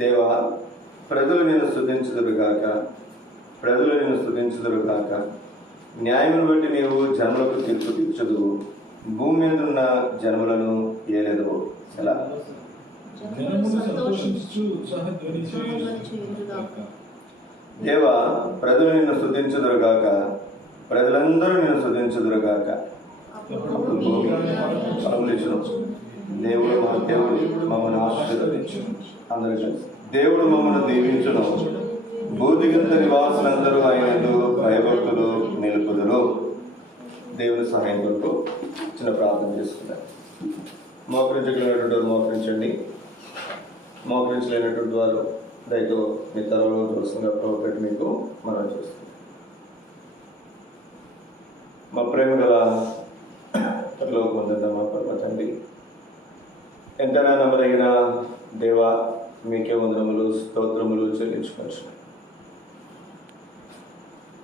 దేవా, ప్రజలు నిన్ను స్తుతించుదురుగాక, ప్రజలు నిన్ను స్తుతించుదురుగాక. న్యాయమును బట్టి నీవు జన్మలకు తీర్పు తీర్చుదువు, భూమి మీద ఉన్న జన్మలను ఏలెదవు. ఎలా? దేవా, ప్రజలు నిన్ను స్తుతించుదురుగాక, ప్రజలందరూ నిన్ను స్తుతించుదురుగాక. ఫలములిచ్చును. దేవుడు మమ్మల్ని ఆశీర్వదించును. అందరూ కలిసి దేవుడు మమ్మల్ని దీవించును. భూదిగంత నివాసులందరూ ఆయనకు భయభక్తులు నిలుపుదురు. దేవుని సహాయం కొరకు చిన్న ప్రార్థన చేసుకున్నారు. మోకరించగలిగినటువంటి మోకరించండి. మోకరించలేనటువంటి వారు దయతో మీ తలలో చూస్తుందిగా ప్రభుత్వం మీకు మనం చేస్తుంది. మా ప్రేమ గల పొందిన మా పరమ తండ్రి, ఎంతైనా నమ్మదగిన దేవా, మీకే వందనములు స్తోత్రములు చెల్లించుకోవచ్చు.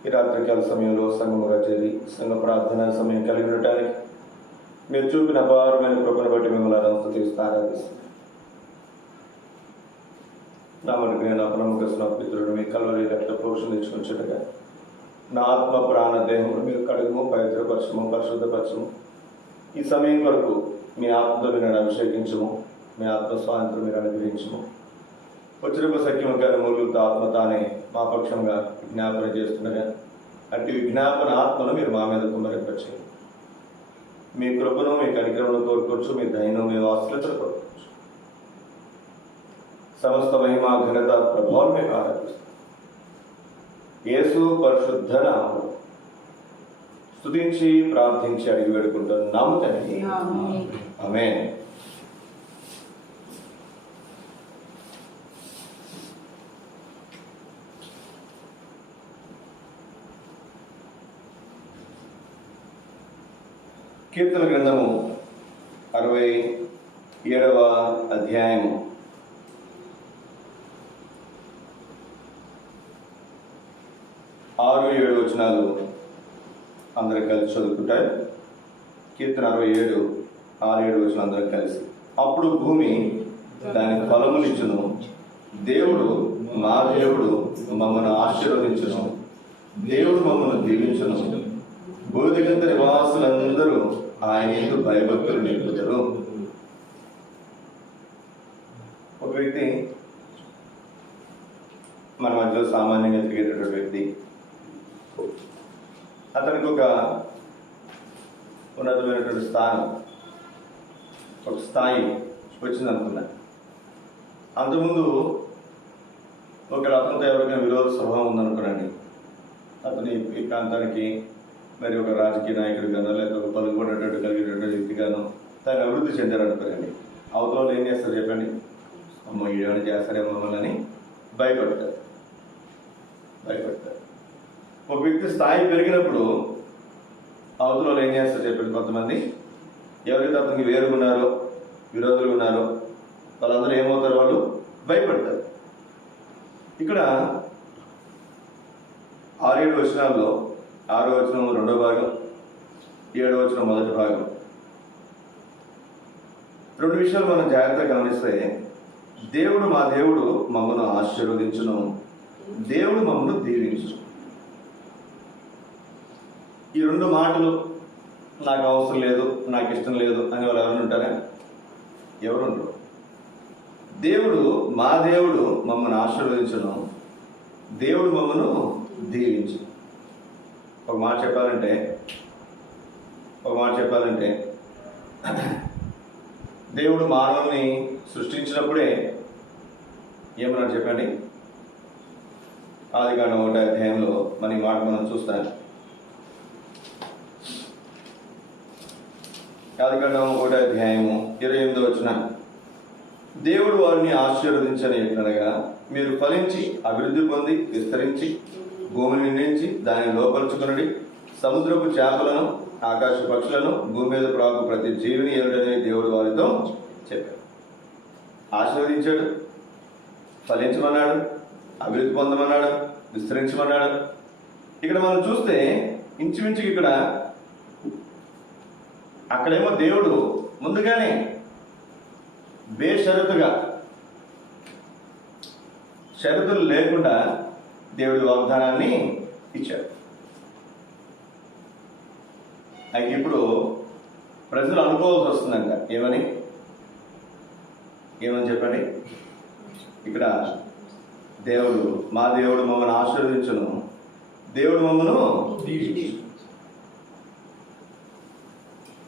ఈ రాత్రికాల సమయంలో సంఘముగా చేరి సంఘ ప్రార్థన సమయం కలిగి ఉండటానికి మీరు చూపిన అపారమైన కృపను బట్టి మిమ్మల్ని స్తుతిస్తూ ఆరాధిస్తున్నాను. నా మటుకు నేను ప్రముఖ స్నేహితుడు మీ కల్వరి రక్త ప్రోషణ తెచ్చుకొచ్చుటగా నా ఆత్మ ప్రాణ దేహమును మీరు కడుగుము, పవిత్రపరచము, పరిశుద్ధపరచము. ఈ సమయం కొరకు మీ ఆత్మతో మీరు అభిషేకించము, మీ ఆత్మ స్వాతంత్రం మీరు అనుగ్రహించము. వచ్చిన సఖ్యము గారి మూలుగుతో ఆత్మ తానే మా పక్షంగా విజ్ఞాపన చేస్తుండగా అట్టి విజ్ఞాపన ఆత్మను మీరు మా మీద కుమ్మరింపచేయండి. మీ కృపను, మీ కనికరమును కోరుకోవచ్చు, మీ దయను, మీ వాత్సల్యతను కోరుకోవచ్చు. సమస్త మహిమ, ఘనత, ప్రభావం మీకు ఆరాధిస్తాం. యేసు పరిశుద్ధ నామములో స్తుతించి ప్రార్థించి అడిగి వేడుకుంటున్నాము తండ్రి. ఆమేన్. కీర్తన గ్రంథము 67వ అధ్యాయము 6-7 వచనాలు అందరూ కలిసి చదువుకుంటారు. కీర్తన 67, 6-7 వచనాలు అందరూ కలిసి. అప్పుడు భూమి దాని ఫలములిచ్చును, దేవుడు మా దేవుడు మమ్మల్ని ఆశీర్వదించును, దేవుడు మమ్మల్ని దీవించును. భూదిగంత నివాసులందరూ ఆయన యందు భయభక్తులు నిలుపుతారు. ఒక వ్యక్తి మన మధ్యలో సామాన్యంగా తిరిగేటటువంటి వ్యక్తి, అతనికి ఒక ఉన్నతమైనటువంటి ఒక స్థాయి వచ్చిందనుకున్నా. అంతకుముందు ఒకవేళ అతనితో ఎవరికైనా విరోధ స్వభావం ఉందనుకున్నాండి, అతని ఈ ప్రాంతానికి మరి ఒక రాజకీయ నాయకుడిగానో లేదా ఒక పలుకుబడినటువంటి కలిగినటువంటి వ్యక్తిగానో తను అభివృద్ధి చెందారనుకోండి. అవతల ఏం చేస్తారు చెప్పండి? అమ్మో ఏమైనా చేస్తారేమో మమ్మల్ని భయపడతారు. ఒక వ్యక్తి స్థాయి పెరిగినప్పుడు అవతల ఏం చేస్తారు చెప్పండి? కొంతమంది ఎవరైతే అతనికి వేరుగా ఉన్నారో, విరోధులు ఉన్నారో వాళ్ళందరూ ఏమవుతారు? వాళ్ళు భయపడతారు. ఇక్కడ 6-7 వచనాల్లో 6వ వచనం 2వ భాగం, 7వ వచనం 1వ భాగం, 2 విషయాలు మనం జాగ్రత్తగా గమనిస్తే, దేవుడు మా దేవుడు మమ్మల్ని ఆశీర్వదించును, దేవుడు మమ్మల్ని దీవించును. ఈ 2 మాటలు నాకు అవసరం లేదు, నాకు ఇష్టం లేదు అని వాళ్ళు ఎవరు ఉంటారా? ఎవరు ఉండరు. దేవుడు మా దేవుడు మమ్మల్ని ఆశీర్వదించును, దేవుడు మమ్మల్ని దీవించు. ఒక మాట చెప్పాలంటే దేవుడు మానవుల్ని సృష్టించినప్పుడే ఏమన్నారు చెప్పండి? ఆదికాండం 1వ అధ్యాయంలో మన ఈ మాట మనం చూస్తాం. ఆదికాండం 1వ అధ్యాయము 28వ వచనం, దేవుడు వారిని ఆశీర్వదించని ఎట్లనగా మీరు ఫలించి అభివృద్ధి పొంది విస్తరించి భూమిని నిండించి దానిని లోపరుచుకుని సముద్రపు చేపలను, ఆకాశ పక్షులను, భూమి మీద ప్రాకు ప్రతి జీవిని ఏమిటని దేవుడు వారితో చెప్పాడు. ఆశీర్వదించాడు, ఫలించమన్నాడు, అభివృద్ధి పొందమన్నాడు, విస్తరించమన్నాడు. ఇక్కడ మనం చూస్తే ఇంచుమించుకి ఇక్కడ అక్కడేమో దేవుడు ముందుగానే బేషరతుగా షరతులు లేకుండా దేవుడి వాగ్దానాన్ని ఇచ్చాడు. అయితే ఇప్పుడు ప్రజలు అనుకోవాల్సి వస్తుందంట. ఏమని చెప్పండి? ఇక్కడ మా దేవుడు మమ్మల్ని ఆశీర్వదించును, దేవుడు మమ్మను దీవించును.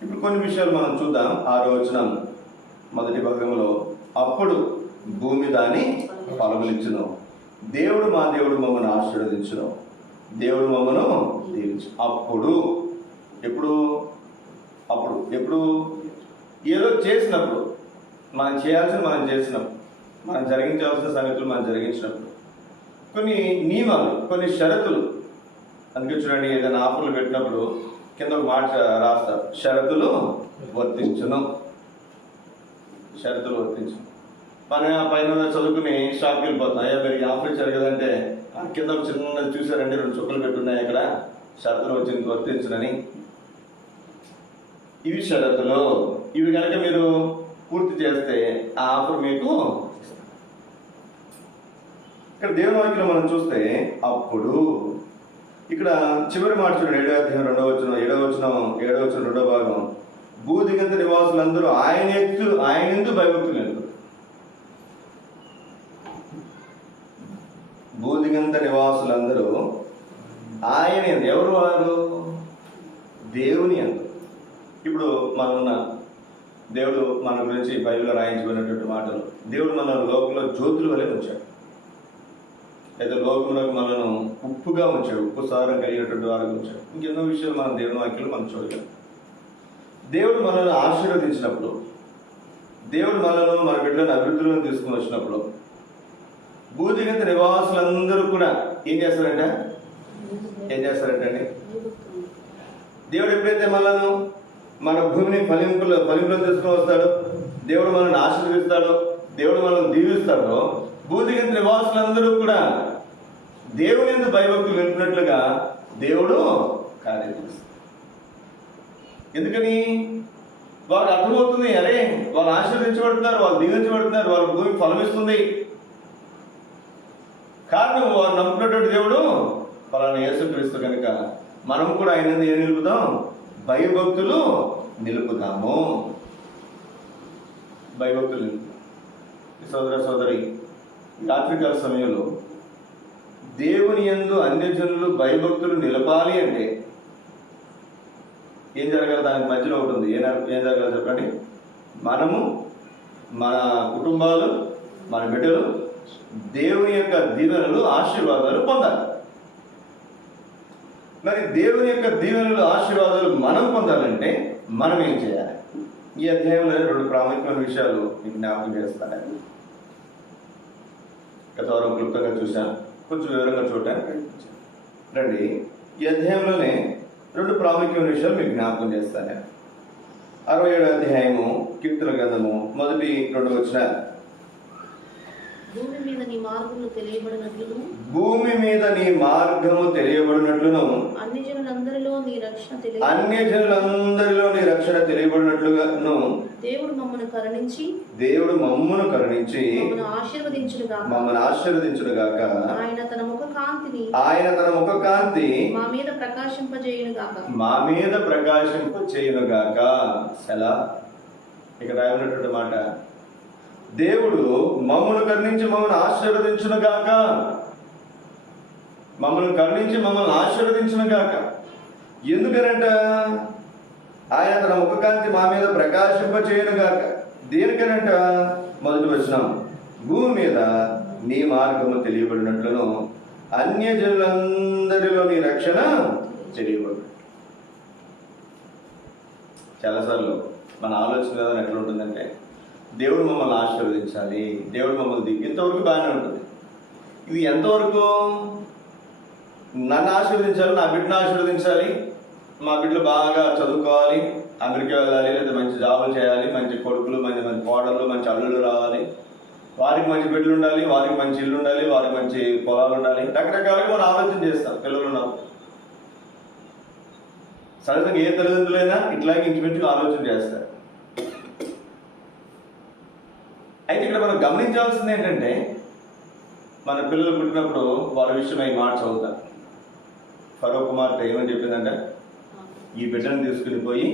ఇప్పుడు కొన్ని విషయాలు మనం చూద్దాం. 6వ వచనం మొదటి భాగంలో, అప్పుడు భూమి దాని ఫలములిచ్చును, మా దేవుడు మమ్మల్ని ఆశీర్వదించును, దేవుడు మమ్మను దీవించు. ఎప్పుడు ఏదో చేసినప్పుడు, మనం చేసినప్పుడు, మనం జరిగించాల్సిన సంగతులు మనం జరిగించినప్పుడు, కొన్ని నియమాలు, కొన్ని షరతులు. అందుకే చూడండి, ఏదైనా ఆఫర్లు పెట్టినప్పుడు కింద ఒక మాట రాస్తారు, షరతులు వర్తించును. మనం ఆ పైన చదువుకుని షాప్కి వెళ్ళిపోతాం. అయ్యా మీరు ఆఫర్ ఇచ్చారు కదంటే కింద ఒక చిన్నది చూసారండి, 2 చుక్కలు పెట్టున్నాయి అక్కడ, షరతులు వర్తించునని. ఇవి షరతులు. ఇవి కనుక మీరు పూర్తి చేస్తే ఆ ఆఫర్ మీకు. ఇక్కడ దేవుని వాక్యంలో మనం చూస్తే, అప్పుడు ఇక్కడ చివరి మాట చూడండి, 7వ అధ్యాయం 2వ వచనం, 7వ వచనం 2వ భాగం, భూదిగంత నివాసులందరూ ఆయన యందు భయభక్తులు. భూదిగంత నివాసులందరూ ఆయన యందు. ఎవరు వారు? దేవుని యందు. ఇప్పుడు దేవుడు మన గురించి బైబిల్లో రాయించబడినటువంటి మాటలు, దేవుడు మన లోకంలో జ్యోతుల వలె ఉంచాడు. అయితే లోకంలో మనను ఉప్పుగా ఉంచాడు, ఉప్పు సారం కలిగినటువంటి వారికి ఉంచాడు. ఇంకెన్నో విషయాలు మనం దేవుని వాక్యంలో మనం చూడగలం. దేవుడు మనల్ని ఆశీర్వదించినప్పుడు, దేవుడు మన బిడ్డలను అభివృద్ధిలో తీసుకుని వచ్చినప్పుడు, భూదిగంత నివాసులందరూ కూడా ఏం చేస్తారంటే అండి, దేవుడు ఎప్పుడైతే మన భూమిని ఫలింపులో తీసుకుని వస్తాడో, దేవుడు మనల్ని ఆశీర్వదిస్తాడో, దేవుడు మనల్ని దీవిస్తాడో, భూదిగంత నివాసులందరూ కూడా దేవుని యందు భయభక్తులు నిలిపినట్లుగా దేవుడు కార్యం చేస్తాడు. ఎందుకని? వాళ్ళకి అర్థమవుతుంది, అరే వాళ్ళు ఆశీర్వదించబడుతున్నారు, వాళ్ళు దీవించబడుతున్నారు, వాళ్ళ భూమి ఫలమిస్తుంది. కారణం వారు నమ్ముకున్నటువంటి దేవుడు ఫలానా యేసుక్రీస్తు. కనుక మనం కూడా ఆయన ఏం నిలుపుదాం? భయభక్తులు నిలుపుదాము. సోదరి, రాత్రికాల సమయంలో దేవుని యందు అన్యజనులు భయభక్తులు నిలపాలి అంటే ఏం జరగాలి? దానికి మధ్యలో ఉంటుంది. ఏం జరగాలి చెప్పండి? మనము, మన కుటుంబాలు, మన బిడ్డలు దేవుని యొక్క దీవెనలు, ఆశీర్వాదాలు పొందాలి. మరి దేవుని యొక్క దీవెనలు, ఆశీర్వాదాలు మనం పొందాలంటే మనం ఏం చేయాలి? ఈ అధ్యాయంలో 2 ప్రాముఖ్యమైన విషయాలు మీకు జ్ఞాపకం చేస్తాను. గత వారం క్లుప్తంగా చూశాను, కొంచెం వివరంగా చూడటానికి ప్రయత్నించాను. రండి, ఈ అధ్యాయంలోనే 2 ప్రాముఖ్యమైన విషయాలు మీకు జ్ఞాపకం చేస్తాను. 67వ అధ్యాయము కీర్తన గ్రంథము మొదటి 2 వచనాలు. భూమి మీద నీ మార్గము తెలియబడినట్లును అన్ని జనులందరిలో నీ రక్షణ తెలియబడినట్లుగాను దేవుడు మమ్మను కరుణించి మమ్మల్ని ఆశీర్వదించును గాక. ఆయన తన ముఖ కాంతి మా మీద ప్రకాశింపచేయును గాక. సెలా. ఇక్కడ రాయబడినటువంటి మాట, దేవుడు మమ్మల్ని కరుణించి మమ్మల్ని ఆశీర్వదించును గాక. ఎందుకనంట? ఆయన తన ముఖకాంతి మా మీద ప్రకాశింపచేయును గాక. దేనికనంట? మొదటి వచనం, భూమి మీద నీ మార్గము తెలియబడినట్లును అన్యజనులందరిలో నీ రక్షణ తెలియబడు. చాలాసార్లు మన ఆలోచన విధానం ఎట్లా ఉంటుందంటే, దేవుడు మమ్మల్ని ఆశీర్వదించాలి, దేవుడు మమ్మల్ని ఇంతవరకు బాగానే ఉంటుంది. ఇది ఎంతవరకు? నన్ను ఆశీర్వదించాలి, నా బిడ్డను ఆశీర్వదించాలి, మా బిడ్డలు బాగా చదువుకోవాలి, అమెరికా వెళ్ళాలి, లేదా మంచి జాబులు చేయాలి, మంచి కొడుకులు, మంచి కోడళ్ళు, మంచి అల్లుళ్ళు రావాలి, వారికి మంచి బిడ్డలు ఉండాలి, వారికి మంచి ఇల్లు ఉండాలి, వారికి మంచి పొలాలు ఉండాలి. రకరకాలుగా మనం ఆలోచన చేస్తాం. పిల్లలు ఉన్నప్పుడు సహజంగా ఏ తల్లిదండ్రులైనా ఇట్లాగే ఇంచుమించుగా ఆలోచన చేస్తారు. అయితే ఇక్కడ మనం గమనించాల్సింది ఏంటంటే, మన పిల్లలు పుట్టినప్పుడు వాళ్ళ విషయమై మాట చదువుతా. ఫరో కుమార్తె ఏమని చెప్పిందంట, ఈ బిడ్డను తీసుకుని పోయి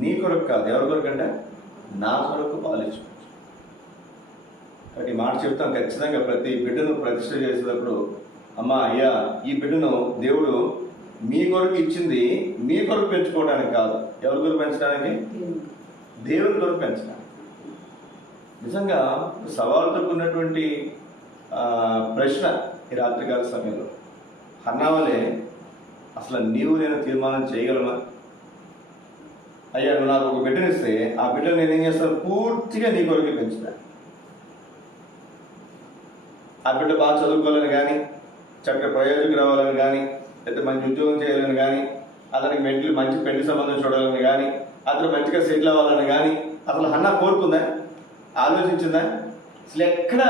నీ కొరకు కాదు, ఎవరి కొరకు అంటే నా కొరకు పాలించు. కాబట్టి ఈ మాట చెప్తాం ఖచ్చితంగా. ప్రతి బిడ్డను ప్రతిష్ఠ చేసేటప్పుడు, అమ్మా అయ్యా ఈ బిడ్డను దేవుడు మీ కొరకు ఇచ్చింది మీ కొరకు పెంచుకోవడానికి కాదు, ఎవరి కొరకు పెంచడానికి? దేవుని కొరకు పెంచడానికి. నిజంగా సవాలుతో ఉన్నటువంటి ప్రశ్న ఈ రాత్రికాల సమయంలో. హన్నావలే అసలు నీవు నేను తీర్మానం చేయగలమా? అయ్యా నువ్వు నాకు ఒక బిడ్డనిస్తే ఆ బిడ్డను నేనేం చేస్తాను? పూర్తిగా నీ కొరకు పెంచుతాను. ఆ బిడ్డ బాగా చదువుకోవాలని కానీ, చక్కగా ప్రయోజకుడు రావాలని కానీ, లేదా మంచి ఉద్యోగం చేయాలని కానీ, అతనికి మంచి పెళ్లి సంబంధం చూడాలని కానీ, అతను మంచిగా సెటిల్ అవ్వాలని కానీ అసలు హన్నా కోరుకుందా? ఆలోచించిందా? అసలు ఎక్కడ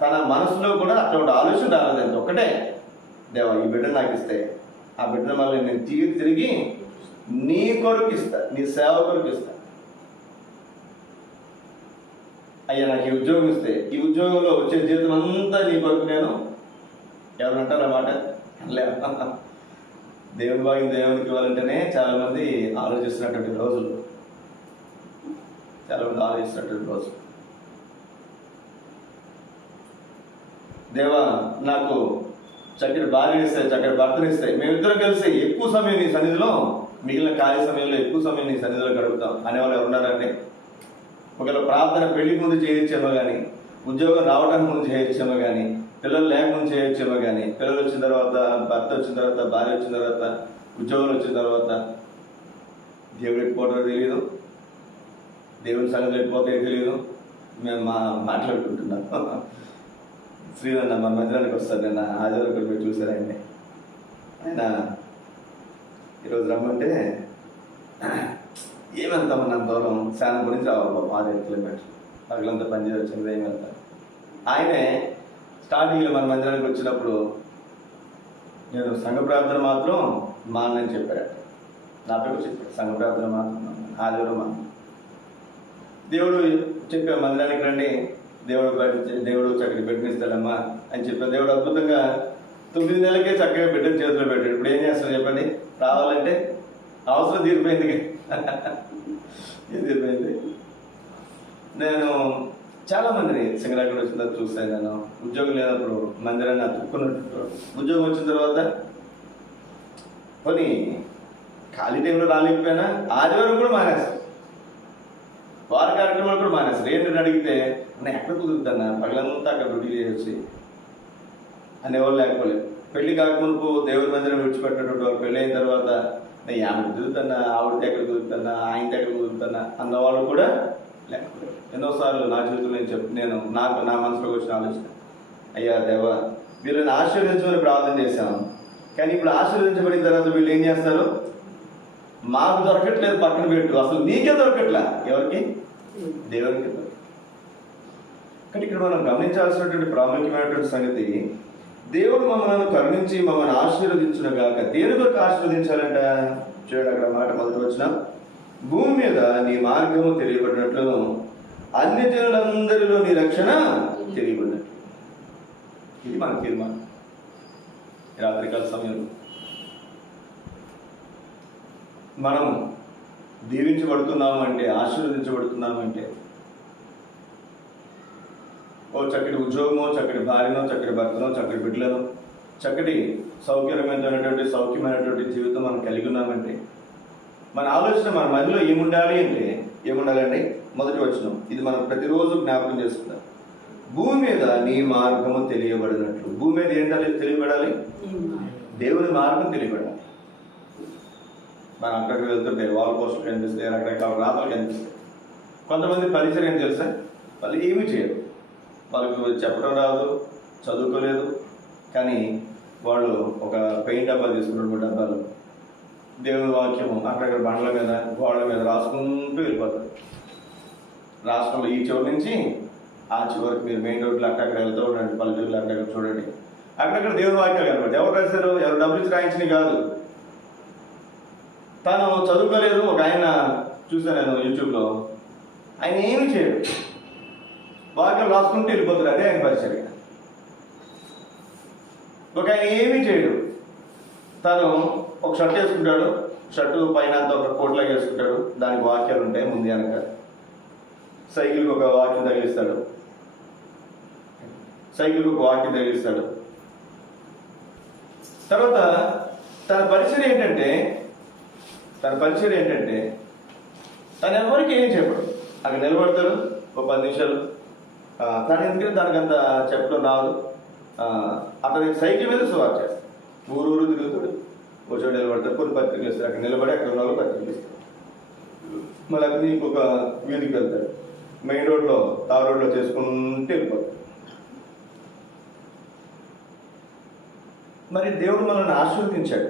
తన మనసులో కూడా అటువంటి ఆలోచన రాలేదండి. ఒక్కటే, దేవా ఈ బిడ్డను నాకు ఇస్తే ఆ బిడ్డను మళ్ళీ నేను తిరిగి నీ కొరకు ఇస్తా, నీ సేవ కొరకు ఇస్తా. అయ్యా నాకు ఈ ఉద్యోగం ఇస్తే ఈ ఉద్యోగంలో వచ్చే జీవితం అంతా నీ కొరకు నేను, ఎవరంటారు అన్నమాట లేదు. దేవుని భాగ్యం దేవునికి ఇవ్వాలంటేనే చాలామంది ఆలోచిస్తున్నటువంటి రోజులు, చాలామంది ఆలోచిస్తున్నటువంటి రోజులు. దేవా నాకు చక్కటి భార్యనిస్తే, చక్కటి భర్తనిస్తే, మేమిద్దరం కలిసి ఎక్కువ సమయం నీ సన్నిధిలో, మిగిలిన ఖాళీ సమయంలో ఎక్కువ సమయం నీ సన్నిధిలో గడుపుతాం అనేవాళ్ళు ఎవరున్నారంటే, ఒకవేళ ప్రార్థన పెళ్లి ముందు చేయొచ్చేమో కానీ, ఉద్యోగం రావడానికి ముందు చేయొచ్చేమో కానీ, పిల్లలు లేకముందు చేయొచ్చేమో కానీ, పిల్లలు వచ్చిన తర్వాత, భర్త వచ్చిన తర్వాత, భార్య వచ్చిన తర్వాత, ఉద్యోగం వచ్చిన తర్వాత దేవుడు ఎక్కిపోవడం తెలియదు, దేవుని సంగతి ఎక్కిపోతే తెలియదు. మేము మాట్లాడుకుంటున్నాం. శ్రీనన్న మన మధ్యాహ్నానికి వస్తారు. నిన్న ఆదివారం మీరు చూసారు ఆయన్ని. ఆయన ఈరోజు రమ్మంటే ఏమెళ్తామన్న దూరం శానం గురించి రావాలి బాబు, 6 కిలోమీటర్లు పగలంతా పనిచేసి వచ్చింది. ఏమెళ్తాం ఆయనే స్టార్టింగ్లో మన మందిరానికి వచ్చినప్పుడు నేను సంఘ ప్రార్థన మాత్రం మానని చెప్పాడట. నా పేరు చెప్పాడు, సంఘ ప్రార్థన మాత్రం ఆదివారం మాత్రం. దేవుడు చెప్పాడు మందిరానికి రండి, దేవుడు చక్కటి బిడ్డనిస్తాడమ్మా అని చెప్పాడు. దేవుడు అద్భుతంగా 9 నెలలకే చక్కగా బిడ్డను చేతిలో పెట్టాడు. ఇప్పుడు ఏం చేస్తాడు చెప్పండి? రావాలంటే అవసరం తీరిపోయింది. ఏం తీరిపోయింది? నేను చాలామందిని సింగరాకుడు వచ్చిన తర్వాత చూస్తాను. నేను ఉద్యోగం లేనప్పుడు మందిరాన్ని అతుక్కున్నట్టు, ఉద్యోగం వచ్చిన తర్వాత కొన్ని ఖాళీ టైంలో రాలేకపోయినా ఆదివారం కూడా మానేస్తాను, వార కార్యక్రమాలు కూడా మానేస్తారు. ఏంటని అడిగితే నేను ఎక్కడ కుదురుతాను, పగలంతా అక్కడ డ్యూటీ చేయొచ్చి అనేవాళ్ళు లేకపోలేదు. పెళ్లి కాకమునుపు దేవుడి మందిరం విడిచిపెట్టినటువంటి వాళ్ళు పెళ్ళి అయిన తర్వాత నేను ఆమె కుదురుతున్నా, ఆవిడతో ఎక్కడ కుదురుతున్నా, ఆయనతో ఎక్కడ కుదురుతున్నా అన్నవాళ్ళు కూడా లేకపోలేదు. ఎన్నోసార్లు నా జీవితంలో నేను నా మనసులోకి వచ్చిన ఆలోచన, అయ్యా దేవా వీళ్ళని ఆశీర్వదించమని ప్రార్థన చేశాను, కానీ ఇప్పుడు ఆశీర్వదించబడిన తర్వాత వీళ్ళు ఏం చేస్తారు? మాకు దొరకట్లేదు పక్కన పెట్టు, అసలు నీకే దొరకట్లే. ఎవరికి? దేవునికి. కానీ ఇక్కడ మనం గమనించాల్సినటువంటి ప్రాముఖ్యమైనటువంటి సంగతి, దేవుడు మమ్మల్ని కరుణించి మమ్మల్ని ఆశీర్వదించునుగాక. దేని కొరకు ఆశీర్వదించాలంట? చూడండి అక్కడ మాట మొదటి వచ్చిన, భూమి మీద నీ మార్గము తెలియబడినట్లును అన్ని జనులందరిలో నీ రక్షణ తెలియబడినట్లు. ఇది మన తీర్మానం రాత్రికాల సమయంలో. మనం దీవించబడుతున్నామంటే, ఆశీర్వదించబడుతున్నామంటే, ఓ చక్కటి ఉద్యోగమో, చక్కటి భార్యనో, చక్కటి భర్తనో, చక్కటి బిడ్డలను, చక్కటి సౌఖ్యమైనటువంటి జీవితం మనం కలిగి ఉన్నామంటే, మన ఆలోచన మన మధ్యలో ఏముండాలి అంటే, ఏముండాలండి? మొదటి వచనం ఇది మనం ప్రతిరోజు జ్ఞాపకం చేసుకుందాం. భూమి మీద నీ మార్గము తెలియబడినట్లు. భూమి మీద ఏంటంటే తెలియబడాలి? దేవుని మార్గం తెలియబడాలి. మనం అక్కడికి వెళ్తుంటే వాల్ పోస్టులు కనిపిస్తాయి, రకరకాల రాతలు కనిపిస్తాయి. కొంతమంది పరిచయం తెలుసా? వాళ్ళు ఏమీ చేయరు, వాళ్ళకి చెప్పడం రాదు, చదువుకోలేదు, కానీ వాళ్ళు ఒక పెయింట్ డబ్బాలు తీసుకుంటారు, 3 డబ్బాలు దేవుని వాక్యము అక్కడక్కడ బండ్ల మీద, గోడల మీద రాసుకుంటూ వెళ్ళిపోతారు. రాష్ట్రంలో ఈ చివరి నుంచి ఆ చివరికి మీరు మెయిన్ రోడ్లు అక్కడక్కడ వెళ్తూ ఉండండి, పల్లెటూరులు అక్కడక్కడ చూడండి, అక్కడక్కడ దేవుని వాక్యాలు కనబడి. ఎవరు రాశారు? ఎవరు డబ్బులు ఇచ్చి రాయించినవి కాదు. తను చదువుకోలేదు. ఒక ఆయన చూసాను నేను యూట్యూబ్లో, ఆయన ఏమీ చేయడు, వాక్యం రాసుకుంటూ వెళ్ళిపోతాడు. అదే ఆయన పరిచర్య. ఒక ఆయన ఏమీ చేయడు. తను ఒక షర్ట్ వేసుకుంటాడు, షర్టు పైన అంతా ఒక కోట్లాగా వేసుకుంటాడు, దానికి వాక్యాలు ఉంటాయి ముందు వెనక. సైకిల్కి ఒక వాక్యం తగిలిస్తాడు, తర్వాత తన పరిచయం ఏంటంటే తను ఎవరికి ఏం చెప్పడు. అక్కడ నిలబడతాడు ఒక 10 నిమిషాలు. తను ఎందుకంటే దానికంత చెప్పడం రాదు. అతనికి సైకిల్ మీద సువార్ చేస్తాడు, ఊరు తిరుగుతాడు, కూర్చొని నిలబడతాడు, కొన్ని పత్రికలు ఇస్తాడు. అక్కడ నిలబడి అక్కడ ఉన్న వాళ్ళు పత్రికలు ఇస్తాడు. మళ్ళీ అక్కడ ఇంకొక వీధికి వెళ్తాడు, మెయిన్ రోడ్లో తార్ రోడ్లో చేసుకుంటూ వెళ్ళిపోతాడు. మరి దేవుడు మనల్ని ఆశీర్వదించాడు.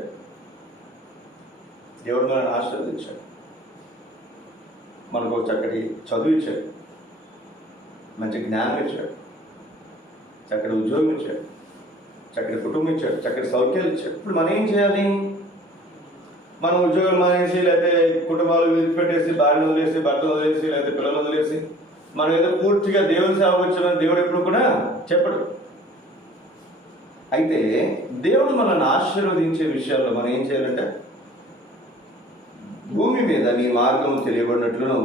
మనకు ఒక చక్కటి చదువు ఇచ్చాడు, మంచి జ్ఞానం ఇచ్చాడు, చక్కటి ఉద్యోగం ఇచ్చాడు, చక్కటి కుటుంబం ఇచ్చాడు, చక్కటి సౌఖ్యాలు ఇచ్చాడు. ఇప్పుడు మనం ఏం చేయాలి? మనం ఉద్యోగం మానేసి, లేకపోతే కుటుంబాలు విడిచిపెట్టేసి, భార్యను వదిలేసి, భర్తను వదిలేసి, లేకపోతే పిల్లలు వదిలేసి మనం ఏదో పూర్తిగా దేవుని సేవ వచ్చామని దేవుడు ఎప్పుడు కూడా చెప్పడు. అయితే దేవుడు మనల్ని ఆశీర్వదించే విషయాల్లో మనం ఏం చేయాలంటే, భూమి మీద నీ మార్గము తెలియబడినట్లును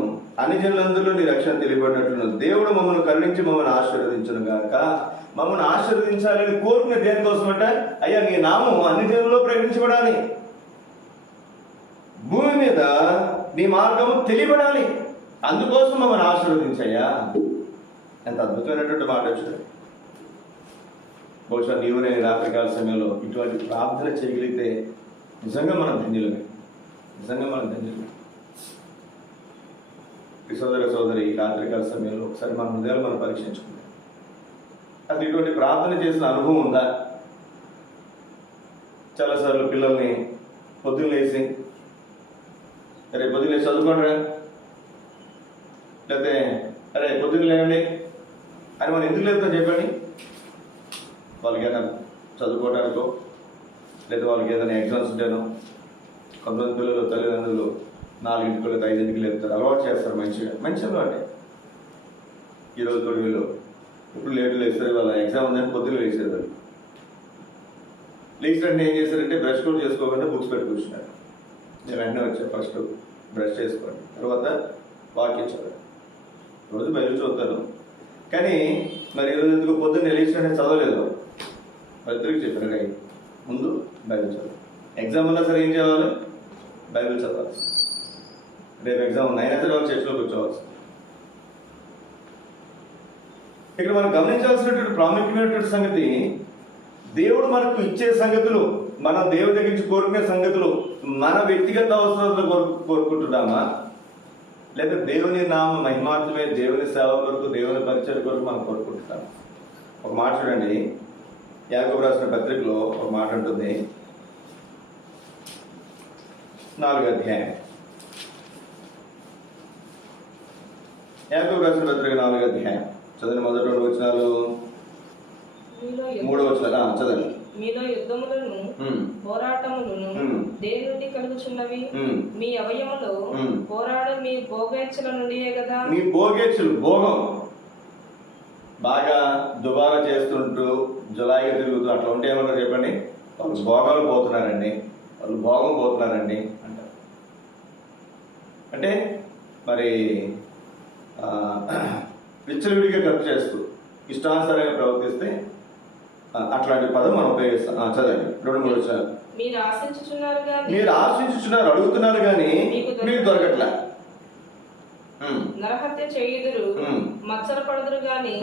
అన్ని జనులందరిలో నీ రక్షణ తెలియబడినట్లును దేవుడు మమ్మల్ని కరుణించి మమ్మల్ని ఆశీర్వదించును గాక. మమ్మల్ని ఆశీర్వదించాలని కోరుకునే దేనికోసం అంటే, అయ్యా నీ నామం అన్ని జనుల్లో ప్రకటించబడాలి, భూమి మీద నీ మార్గము తెలియబడాలి, అందుకోసం మమ్మల్ని ఆశీర్వదించయ్యా. ఎంత అద్భుతమైనటువంటి మాట వచ్చింది. బహుశా నీవు నేను రాత్రికాల సమయంలో ఇటువంటి ప్రార్థన చేయగలిగితే నిజంగా మనం ధన్యులమే. ఈ సోదరి రాత్రికాల సమయంలో ఒకసారి మన హృదయాలు మనం పరీక్షించుకుందాం. అది ఇటువంటి ప్రార్థన చేసిన అనుభవం ఉందా? చాలాసార్లు పిల్లల్ని పొద్దున్న లేచి, రేపు పొద్దున్న లేచి చదువుకోండి, లేకపోతే అరే పొద్దున్న లేవండి అని మనం ఎందుకు లేపుతాం చెప్పండి? వాళ్ళకి ఏదైనా చదువుకోవడానికో, లేదా వాళ్ళకి ఏదైనా ఎగ్జామ్స్ ఉంటానో. కొంతమంది పిల్లలు తల్లిదండ్రులు 4ంటికి లేదా 5ంటికి లేపుతారు, అలవాటు చేస్తారు. మంచి అలవాటే. ఈరోజు కూడా వీళ్ళు ఇప్పుడు లేటు లేస్తారు, వాళ్ళ ఎగ్జామ్ ఉందని పొద్దున్న లేచేదారు. లేచినట్టు ఏం చేశారంటే బ్రష్ కూడా చేసుకోకుండా బుక్స్ పెట్టి కూర్చున్నారు. నేను వెంటనే వచ్చాను, ఫస్ట్ బ్రష్ చేసుకోండి, తర్వాత వాక్యం చదవండి. రోజు బయలు చదువుతాను, కానీ మరి ఈరోజు ఎందుకు పొద్దున్న లేచినట్టు చదవలేదు. మరి తిరిగి చెప్పారు, ముందు బైబిల్ చదవాలి. ఎగ్జామ్ ఉన్నా సరే ఏం చేయాలి? బైబిల్ చదవాలి. రేపు ఎగ్జామ్ ఉంది, అయినా సరే వాళ్ళు చర్చిలో కూర్చోవాల్సి. ఇక్కడ మనం గమనించాల్సినటువంటి ప్రాముఖ్యమైనటువంటి సంగతి, దేవుడు మనకు ఇచ్చే సంగతులు, మనం దేవుడి దగ్గర నుంచి కోరుకునే సంగతులు మన వ్యక్తిగత అవసరాలు కోరుకుంటున్నామా, లేదా దేవుని నామ మహిమార్థమే, దేవుని సేవ కొరకు, దేవుని పరిచయం కొరకు మనం కోరుకుంటున్నాం? ఒక మాట చూడండి, యాకోబు రాసిన పత్రికలో ఒక మాట ఉంటుంది, 4వ అధ్యాయం. యాకోబు రాసిన పత్రిక 4వ అధ్యాయం చదివిన మొదటి 2 వచనాలు, 3వ వచనం చదవండి. మీలో యుద్ధములను పోరాటములను దేని నుండి కలుగుచున్నవి? మీ అవయములో పోరాడ మీ భోగేచ్ఛల నుండియే కదా. మీ భోగేచ్ఛలు, భోగం బాగా దుబారా చేస్తుంటూ జులాయిగా తిరుగుతూ అట్లా ఉంటే ఏమన్నా చెప్పండి, వాళ్ళు భోగాలు పోతున్నారండి, వాళ్ళు భోగం పోతున్నారండి అంటారు. అంటే మరి విచ్చలవిడిగా ఖర్చు చేస్తూ ఇష్టానుసారంగా ప్రవర్తిస్తే అట్లాంటి పదం మనం ఉపయోగిస్తాం. చదవండి 2-3 వచ్చారు. మీరు ఆశించుచున్నారు, అడుగుతున్నారు కానీ మీకు దొరకట్లే. నరహత్య చేయుదురు, మత్సర పడుదురు గాని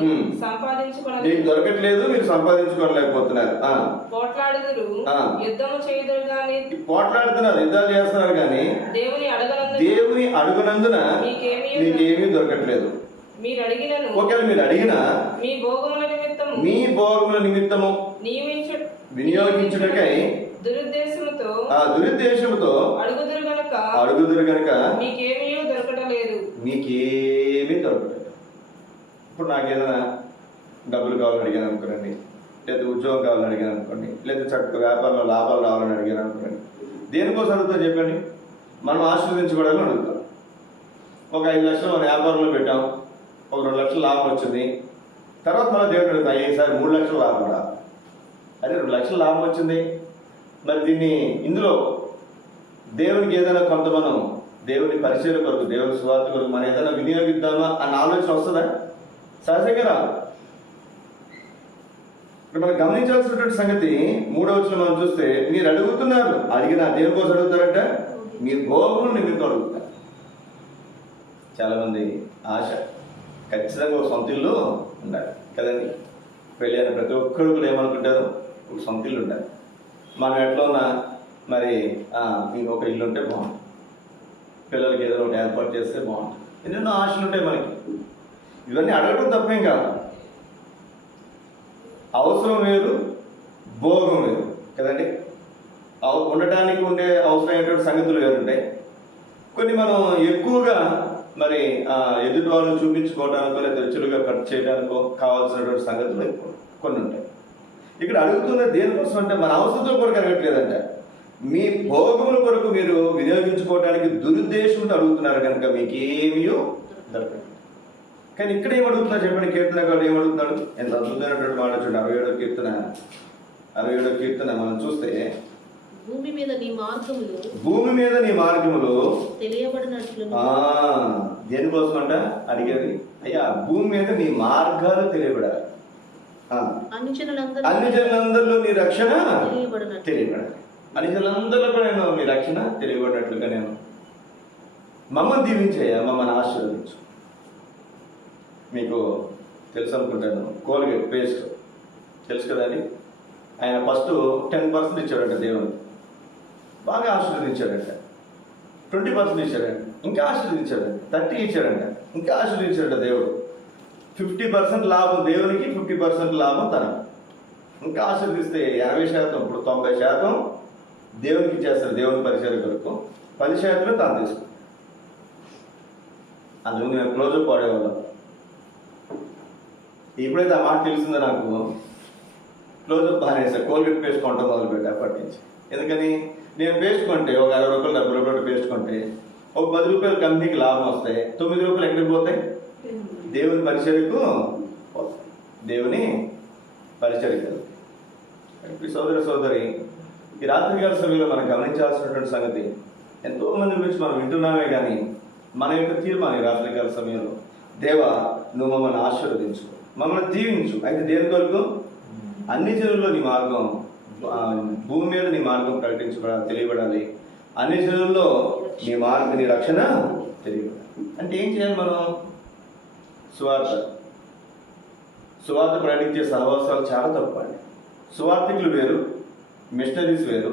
సంపాదించుకోవడం మీకు దొరకట్లేదు, మీరు సంపాదించుకోలేకపోతున్నారు. పోట్లాడుదురు, యుద్ధము చేయుదురు గాని పోట్లాడుతున్నారు, యుద్ధాలు చేస్తున్నారు కానీ దేవుని అడుగునందున మీకేమీ దొరకట్లేదు. ఒకవేళ మీరు అడిగినా మీ భోగముల నిమిత్తము వినియోగించుటకై దురుద్దేశముతో అడుగుదురు గనుక మీకేమీ దొరకటలేదు. ఇప్పుడు నాకేదైనా డబ్బులు కావాలని అడిగాను అనుకోండి, లేదా ఉద్యోగం కావాలని అడిగాను అనుకోండి, లేదా చక్కగా వ్యాపారంలో లాభాలు రావాలని అడిగాను అనుకోండి, దేనికోసం అడుగుతాం చెప్పండి? మనం ఆశీర్వదించబడాలని అడుగుతాం. ఒక 5 లక్షలు మన వ్యాపారంలో పెట్టాం, ఒక 2 లక్షల లాభం వచ్చింది. తర్వాత మళ్ళీ దేవుడు అడుగుతాం, ఈసారి 3 లక్షల లాభం రా. అదే 2 లక్షల లాభం వచ్చింది, మరి దీన్ని ఇందులో దేవునికి ఏదైనా కొంత మనం దేవుని పరిచయం కొరకు, దేవుని సువార్త కొరకు మనం ఏదైనా వినియోగిద్దామా అన్న ఆలోచన వస్తుందా? సహజంగా రాదు. ఇప్పుడు మనం గమనించాల్సినటువంటి సంగతి 3వ వచనం మనం చూస్తే, మీరు అడుగుతున్నారు, అడిగిన దేవుని కోసం అడుగుతారంట, మీ భోగములు నిమిత్తం అడుగుతారు. చాలామంది ఆశ ఖచ్చితంగా ఒక సొంత ఇల్లు ఉండాలి కదండి. పెళ్ళి అయిన ప్రతి ఒక్కరు కూడా ఏమనుకుంటారు, ఒక సొంత ఇల్లు ఉండాలి. మనం ఎట్లా ఉన్నా మరి ఇంకొక ఇల్లు ఉంటే బాగుంటుంది, పిల్లలకి ఏదైనా ఒకటి ఏర్పాటు చేస్తే బాగుంటుంది, ఎన్నెన్నో ఆశలు ఉంటాయి మనకి. ఇవన్నీ అడగడం తప్పేం కాదు. అవసరం వేరు, భోగం వేరు కదండి. ఉండటానికి ఉండే అవసరమైనటువంటి సంగతులు వేరుంటాయి. కొన్ని మనం ఎక్కువగా మరి ఎదుటి వాళ్ళని చూపించుకోవడానికో లేదా రుచులుగా ఖర్చు చేయడానికో కావాల్సినటువంటి సంగతులు ఎక్కువ కొన్ని ఉంటాయి. ఇక్కడ అడుగుతున్న దేనికోసం అంటే మన అవసరంతో కొరకు అడగట్లేదంట, మీ భోగముల కొరకు మీరు వినియోగించుకోవడానికి దురుద్దేశంతో అడుగుతున్నారు కనుక మీకేమీ దొరకదు. కానీ ఇక్కడ ఏమడుగుతున్నారు చెప్పండి, కీర్తనకారుడు ఏమడుగుతున్నాడు? ఎంత అద్భుతమైనటువంటి మాట చూడండి. 67వ కీర్తన మనం చూస్తే, భూమి మీద నీ మార్గములు తెలియబడినట్లు. దేనికోసం అంట అడిగేది? అయ్యా, భూమి మీద నీ మార్గాలు తెలియబడాలి, అన్ని జనులందరిలో నీ రక్షణ తెలియబడాలి, అన్ని జనులందరిలో కూడా నేను మీ రక్షణ తెలియబడినట్లుగా నేను మమ్మల్ని దీవించయ్యా, మమ్మల్ని ఆశీర్వదించు. మీకు తెలుసు అనుకుంటాను, కోల్గేట్ పేస్ట్ తెలుసు కదండి. ఆయన ఫస్ట్ 10% ఇచ్చాడంట దేవునికి, బాగా ఆశీర్వదించాడంట. 20% ఇచ్చాడంట, ఇంకా ఆశీర్వదించాడంట. 30 ఇచ్చాడంట, ఇంకా ఆశీర్వదించాడంట దేవుడు. 50% లాభం దేవునికి, 50% లాభం తనకు. ఇంకా ఆశీర్వదిస్తే 80%, ఇప్పుడు 90% దేవునికి ఇచ్చేస్తారు దేవుని పరిచయం కొరకు, 10% తాను తీసుకుంటాం. అందుకు మేము క్లోజప్ వాడేవాళ్ళం. ఎప్పుడైతే ఆ మాట తెలిసిందో నాకు క్లోజప్ బాగానేసారు, కోల్గేట్ పేస్ట్ కొంటాం మొదలుపెట్టి అప్పటి నుంచి. ఎందుకని నేను పేస్ట్ కొంటే ఒక 60 రూపాయలు 70 రూపాయలు పేస్ట్ కొంటే ఒక 10 రూపాయలు కంపెనీకి లాభం వస్తాయి, 9 రూపాయలు ఎక్కడికి పోతాయి? దేవుని పరిచర్యకు పోతాయి, దేవుని పరిచర్యకు. సోదర సోదరి, ఈ రాత్రికాల సమయంలో మనం గమనించాల్సినటువంటి సంగతి, ఎంతో మంది గురించి మనం వింటున్నామే కానీ మన యొక్క తీర్మానం ఈ రాత్రికాల సమయంలో, దేవా నువ్వు మమ్మల్ని ఆశీర్వదించు, మమ్మల్ని దీవించు. అయితే దేని కొరకు? అన్ని జనుల్లో నీ మార్గం, భూమి మీద నీ మార్గం ప్రకటించబడాలి, తెలియబడాలి. అన్ని జనుల్లో నీ రక్షణ తెలియబడాలి. అంటే ఏం చేయాలి మనం? సువార్త ప్రకటించే సహవాసాలు చాలా తప్పు అండి. సువార్థికులు వేరు, మిషనరీస్ వేరు,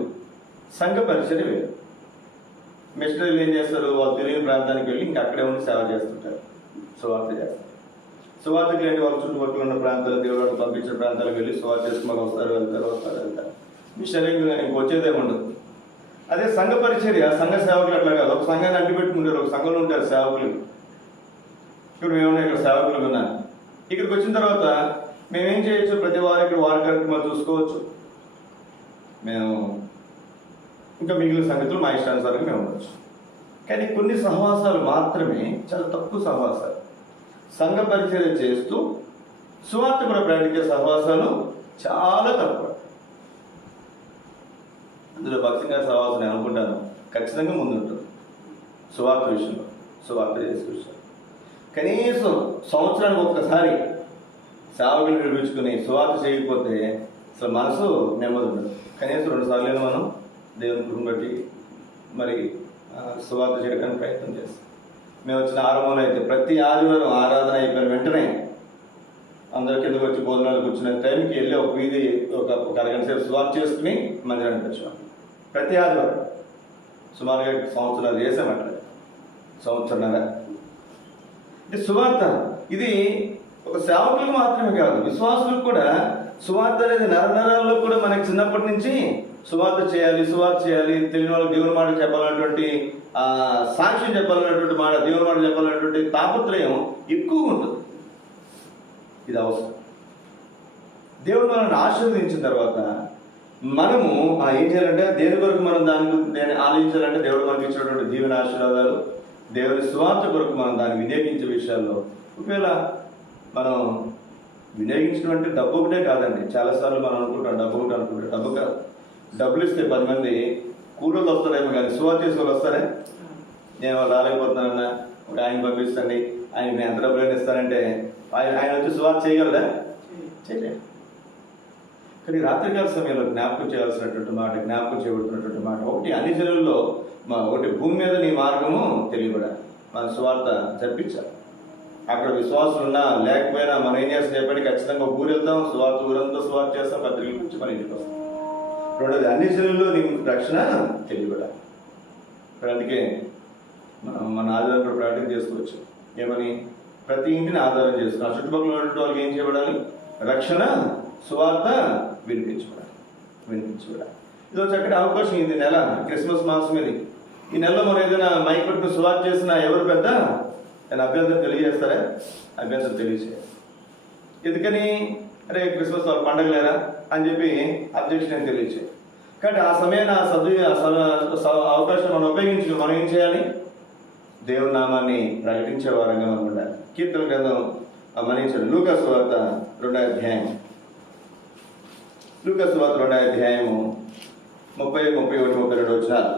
సంఘ పరిచర్య వేరు. మిషనరీలు ఏం చేస్తారు? వాళ్ళు తెలియని ప్రాంతానికి వెళ్ళి ఇంకా అక్కడే ఉండి సేవ చేస్తుంటారు, సువార్త చేస్తారు. సువార్తకులు ఏంటి? వాళ్ళ చుట్టుపక్కల ఉన్న ప్రాంతాలు, దేవుడు పంపించిన ప్రాంతాలకు వెళ్ళి సువార్త చేసుకుని వస్తారు, వెళ్తారు. మిషనరీ ఇంకొచ్చేదే ఉండదు. అదే సంఘ పరిచర్య, సంఘ సేవకులు అట్లా కాదు. ఒక సంఘాన్ని అంటిపెట్టుకుంటారు, ఒక సంఘంలో ఉంటారు సేవకులు. ఇప్పుడు మేమున్నా ఇక్కడ సేవకులు ఉన్నాను. ఇక్కడికి వచ్చిన తర్వాత మేమేం చేయొచ్చు? ప్రతి వారం ఇక్కడ వారి కార్యక్రమాలు చూసుకోవచ్చు. మేము ఇంకా మిగిలిన సంగతులు మా ఇష్టానుసారంగా మేము ఉండొచ్చు. కానీ కొన్ని సహవాసాలు మాత్రమే చాలా తక్కువ సహవాసాలు. సంఘ పరిచర్య చేస్తూ సువార్త కూడా ప్రకటించే సహవాసాలు చాలా తక్కువ. అందులో భక్తిగా సహవాసం నేను అనుకుంటాను ఖచ్చితంగా ముందుంటుంది సువార్త విషయంలో, సువార్త చేసే విషయంలో. కనీసం సంవత్సరానికి ఒక్కసారి సేవకులు పిలిపించుకుని సువార్త చేయకపోతే అసలు మనసు నెమ్మది ఉండదు. కనీసం 2 సార్లు మనం దేవుని కృపను బట్టి మరి సువార్త చేయడానికి ప్రయత్నం చేస్తాం. మేము వచ్చిన ఆరంభంలో అయితే ప్రతి ఆదివారం ఆరాధన అయిపోయిన వెంటనే అందరి కిందకు వచ్చి భోజనాలకు వచ్చిన టైంకి వెళ్ళి ఒక వీధి ఒక అరగంట సేపు సువార్త చేసుకుని మందిరానికి వచ్చాం. ప్రతి ఆదివారం సుమారుగా సంవత్సరాలు చేసామట్లా, సంవత్సరంన్నర. ఇది సువార్త. ఇది ఒక సేవకులకు మాత్రమే కాదు, విశ్వాసులకు కూడా సువార్త అనేది నరనరాల్లో కూడా మనకి చిన్నప్పటి నుంచి సువార్త చేయాలి, తెలియని వాళ్ళకి దేవుని మాట చెప్పాలన్నటువంటి సాక్ష్యం చెప్పాలన్నటువంటి మాట, దేవుని మాట చెప్పాలన్నటువంటి తాపత్రయం ఎక్కువ ఉంటుంది. ఇది అవసరం. దేవుడు మనల్ని ఆశీర్వదించిన తర్వాత మనము ఏం చేయాలంటే దేని కొరకు మనం దాన్ని ఆలోచించాలంటే దేవుడు మనకి ఇచ్చినటువంటి దీవెన ఆశీర్వాదాలు, దేవుని సువార్త కొరకు మనం దాన్ని వినియోగించే విషయాల్లో ఒకవేళ మనం వినియోగించడం అంటే డబ్బు ఒకటే కాదండి. చాలాసార్లు మనం అనుకుంటాం డబ్బు ఒకటి అనుకుంటాం. డబ్బు కాదు. డబ్బులు ఇస్తే 10 మంది కూలీలు వస్తారేమో కానీ సువార్త చేసే వాళ్ళు వస్తారే? నేను వాళ్ళు రాలేకపోతున్నానన్నా ఒక ఆయన పంపిస్తండి, ఆయన నేను ఎంత డబ్బులు ఇస్తానంటే ఆయన వచ్చి సువార్త చేయగలరా? చేయలేదు. కానీ రాత్రికాల సమయంలో జ్ఞాపకం చేయాల్సినటువంటి మాట, జ్ఞాపకం చేయబడుతున్నటువంటి మాట ఒకటి, అన్ని జనుల్లో ఒకటి భూమి మీద నీ మార్గము తెలియబడాలి. మన సువార్త జరిపించాలి. అక్కడ విశ్వాసులు ఉన్నా లేకపోయినా మనం ఏం చేస్తాం చెప్పండి, ఖచ్చితంగా ఒక ఊరు వెళ్తాం, సువార్త ఊరంతా సువార్త చేస్తాం, పత్రికల గురించి మన ఇంటికి వస్తాం. రెండోది, అన్ని జనుల్లో నీ రక్షణ తెలియబడాలి. ఇప్పుడు అందుకే మన ఆధారం కూడా ప్రార్థన చేసుకోవచ్చు. ఏమని? ప్రతి ఇంటిని ఆధారం చేసుకుని ఆ చుట్టుపక్కల ఉన్నటువంటి వాళ్ళకి ఏం చేయబడాలి? రక్షణ సువార్త వినిపించబడాలి. ఇదో చక్కటి అవకాశం. ఇది నెల క్రిస్మస్ మాసం. ఇది ఈ నెలలో మనం ఏదైనా మైక్ పట్టుకుని సువార్త చేసినా ఎవరు పెద్ద నేను అభ్యంతరం తెలియజేస్తారా? అభ్యంతరం తెలియజేయాలి. ఎందుకని? అరే క్రిస్మస్ వాళ్ళ పండగ లేరా అని చెప్పి అబ్జెక్షన్ అని తెలియజేయాలి. కాబట్టి ఆ సమయాన్ని అవకాశం మనం ఉపయోగించుకుని మనం ఏం చేయాలి? దేవుని నామాన్ని ప్రకటించే వారంగా మనం ఉండాలి. కీర్తన గ్రంథం మనించండి. లూకాసు వార్త 2వ అధ్యాయం. లూకాసు వార్త 2వ అధ్యాయము 30, 31, 32 వచనాలు.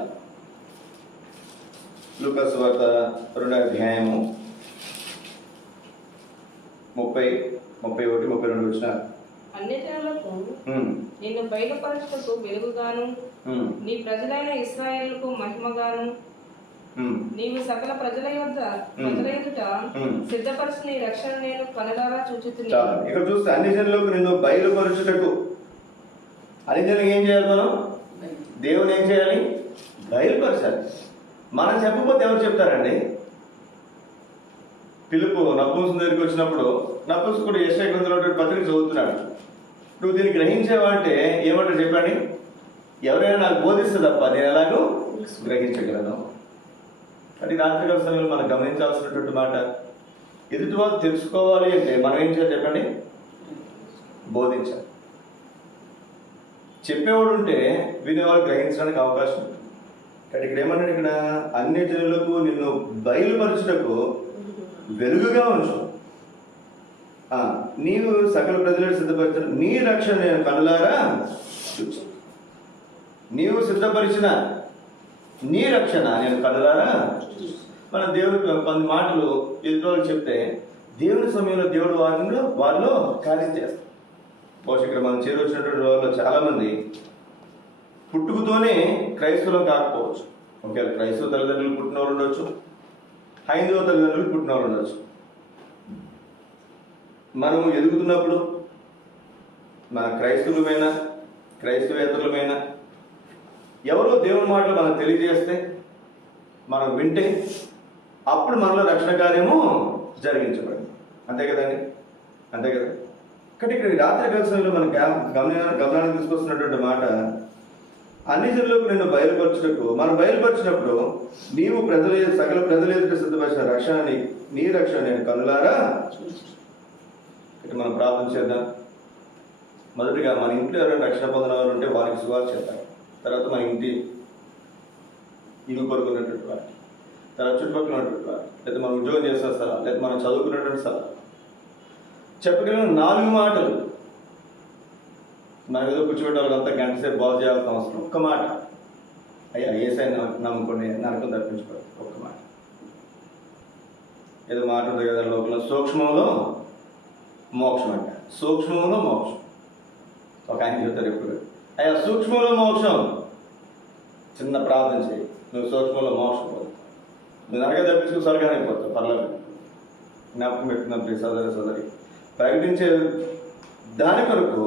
లూకాసు వార్త 2వ అధ్యాయము 30, 31, 32 వచనాలు. అన్యజనులకు నిన్ను బయలుపరచుటకు వెలుగుగాను, నీ ప్రజలైన ఇశ్రాయేలుకు మహిమగాను, నీవు సకల ప్రజల ఎదుట సిద్ధపరచిన ఈ రక్షణ నేను కనులారా చూచుతున్నాను. ఇక్కడ చూస్తే అన్ని జనులకు నిన్ను బయలుపరచుటకు. అన్ని జనులకు ఏం చేయాలి? మనం దేవుని ఏం చేయాలి? బయలుపరచాలి. మనం చెప్పకపోతే ఎవరు చెప్తారండి? పిలుపు నపుంసకుని దగ్గరికి వచ్చినప్పుడు నపుంసకుడు యెషయా గ్రంథంలో పత్రిక చదువుతున్నాడు. నువ్వు దీన్ని గ్రహించావా అంటే ఏమంటారు చెప్పండి? ఎవరైనా నాకు బోధిస్తే తప్ప నేను ఎలాగో గ్రహించగలను. అది రాత్రికాల సమయంలో మనం గమనించాల్సినటువంటి మాట. ఎదుటి వాళ్ళు తెలుసుకోవాలి అంటే మనం ఏం చేయాలి చెప్పండి? బోధించాలి. చెప్పేవాడు ఉంటే వినేవాళ్ళు గ్రహించడానికి అవకాశం ఉంటుంది. కానీ ఇక్కడ ఏమన్నాడు? ఇక్కడ అన్ని జనులకు నిన్ను బయలుపరచుటకు వెలుగుగా ఉంచు. నీవు సకల ప్రజలకు సిద్ధపరిచిన నీ రక్షణ నేను కనులారా చూచు. నీవు సిద్ధపరిచిన నీ రక్షణ నేను కనులారా. మన దేవుడికి కొన్ని మాటలు ఎదుటి చెప్తే దేవుని సమయంలో దేవుడు వారిలో కార్యం చేస్తాడు. బహుశా ఇక్కడ మనం చేరొచ్చినటువంటి వాళ్ళు చాలామంది పుట్టుకతోనే క్రైస్తవులు కాకపోవచ్చు. ఒకవేళ క్రైస్తవ తల్లిదండ్రులు పుట్టిన వాళ్ళు ఉండొచ్చు, హైందవ తల్లిదండ్రులు పుట్టిన వాళ్ళు ఉండొచ్చు. మనము ఎదుగుతున్నప్పుడు మన క్రైస్తవులమైన క్రైస్తవేతరులమైన ఎవరో దేవుని మాటలు మనకు తెలియజేస్తే మనం వింటే అప్పుడు మనలో రక్షణ కార్యము జరిగించబడింది. అంతే కదండి? అంతే కదా. కాబట్టి ఇక్కడ రాత్రి సమయంలో మన గమనానికి తీసుకొస్తున్నటువంటి మాట, అన్ని జనులకు నిన్ను బయలుపరచుటకు. మనం బయలుపరిచినప్పుడు నీవు సకల ప్రజల ఎదుట సిద్ధపరిచిన రక్షణ నీ రక్షణ నేను కనులారా. మనం ప్రార్థన చేద్దాం. మొదటిగా మన ఇంట్లో ఎవరైనా రక్షణ పొందిన వారు ఉంటే వారికి సువార్త చేద్దాం. తర్వాత మన ఇంటి ఇరుగు పొరుగు ఉన్నటువంటి వారికి, తర్వాత చుట్టుపక్కల ఉన్నటువంటి వారికి, లేదా మనం ఉద్యోగం చేసిన స్థలం, లేదా మనం చదువుకున్నటువంటి స్థలం చెప్పగలిగిన 4 మాటలు. మనం ఏదో కూర్చోబెట్టి వాళ్ళంతా గంట సేపు బాగు చేయాల్సిన అవసరం. ఒక్క మాట, అయ్యా ఏసై నమ్ముకుని నరకం తప్పించుకోవాలి. ఒక్క మాట. ఏదో మాట ఉంటుంది కదా లోపల, సూక్ష్మంలో మోక్షం అంట. సూక్ష్మంలో మోక్షం. ఒక ఆయన చెప్తారు ఎప్పుడు, అయ్యా సూక్ష్మంలో మోక్షం. చిన్న ప్రార్థన చేయి, నువ్వు సూక్ష్మంలో మోక్షం పోదు. నువ్వు నరక తప్పించుకుని స్వర్గానికి పోతావు. పర్లేదు. జ్ఞాపకం పెట్టుకున్న ప్రియ సోదరి సోదరి, ప్రకటించే దాని కొరకు,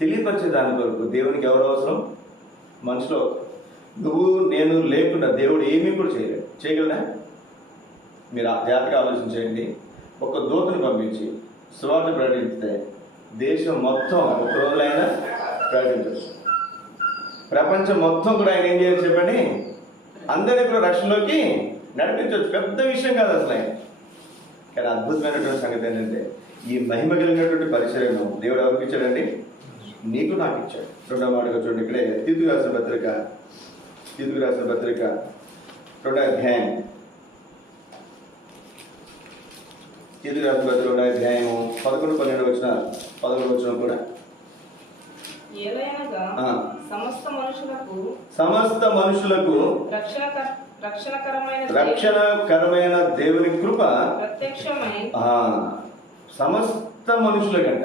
తెలియపరిచే దాని కొరకు దేవునికి ఎవరు అవసరం? మనుషులు. నువ్వు నేను లేకుండా దేవుడు ఏమీ కూడా చేయలేడు. చేయగలరా? మీరు జాగ్రత్తగా ఆలోచించండి. ఒక దూతను పంపించి సువార్త ప్రకటిస్తే దేశం మొత్తం ఒక రోజులైనా ప్రకటించవచ్చు. ప్రపంచం మొత్తం కూడా ఆయన ఏం చేయాలి చెప్పండి? అందరినీ కూడా రక్షణలోకి నడిపించవచ్చు. పెద్ద విషయం కాదు అసలు ఆయన. కానీ అద్భుతమైనటువంటి సంగతి ఏంటంటే, ఈ మహిమ కలిగినటువంటి పరిచర్యను దేవుడు ఎవరికి ఇచ్చాడండి? నీకు నాకు ఇచ్చాడు. 2వ మాటగా చూడండి. ఇక్కడే తీతుకు రాసిన పత్రిక 2వ అధ్యాయం ఇది రాసిన పత్రిక అధ్యాయము 11, 12 వచ్చిన 11 వచ్చిన కూడా ఏలయనగా ఆ. సమస్త మనుషులకు రక్షణకరమైన దేవుని కృప ప్రత్యక్షమై సమస్త మనుషులకంట.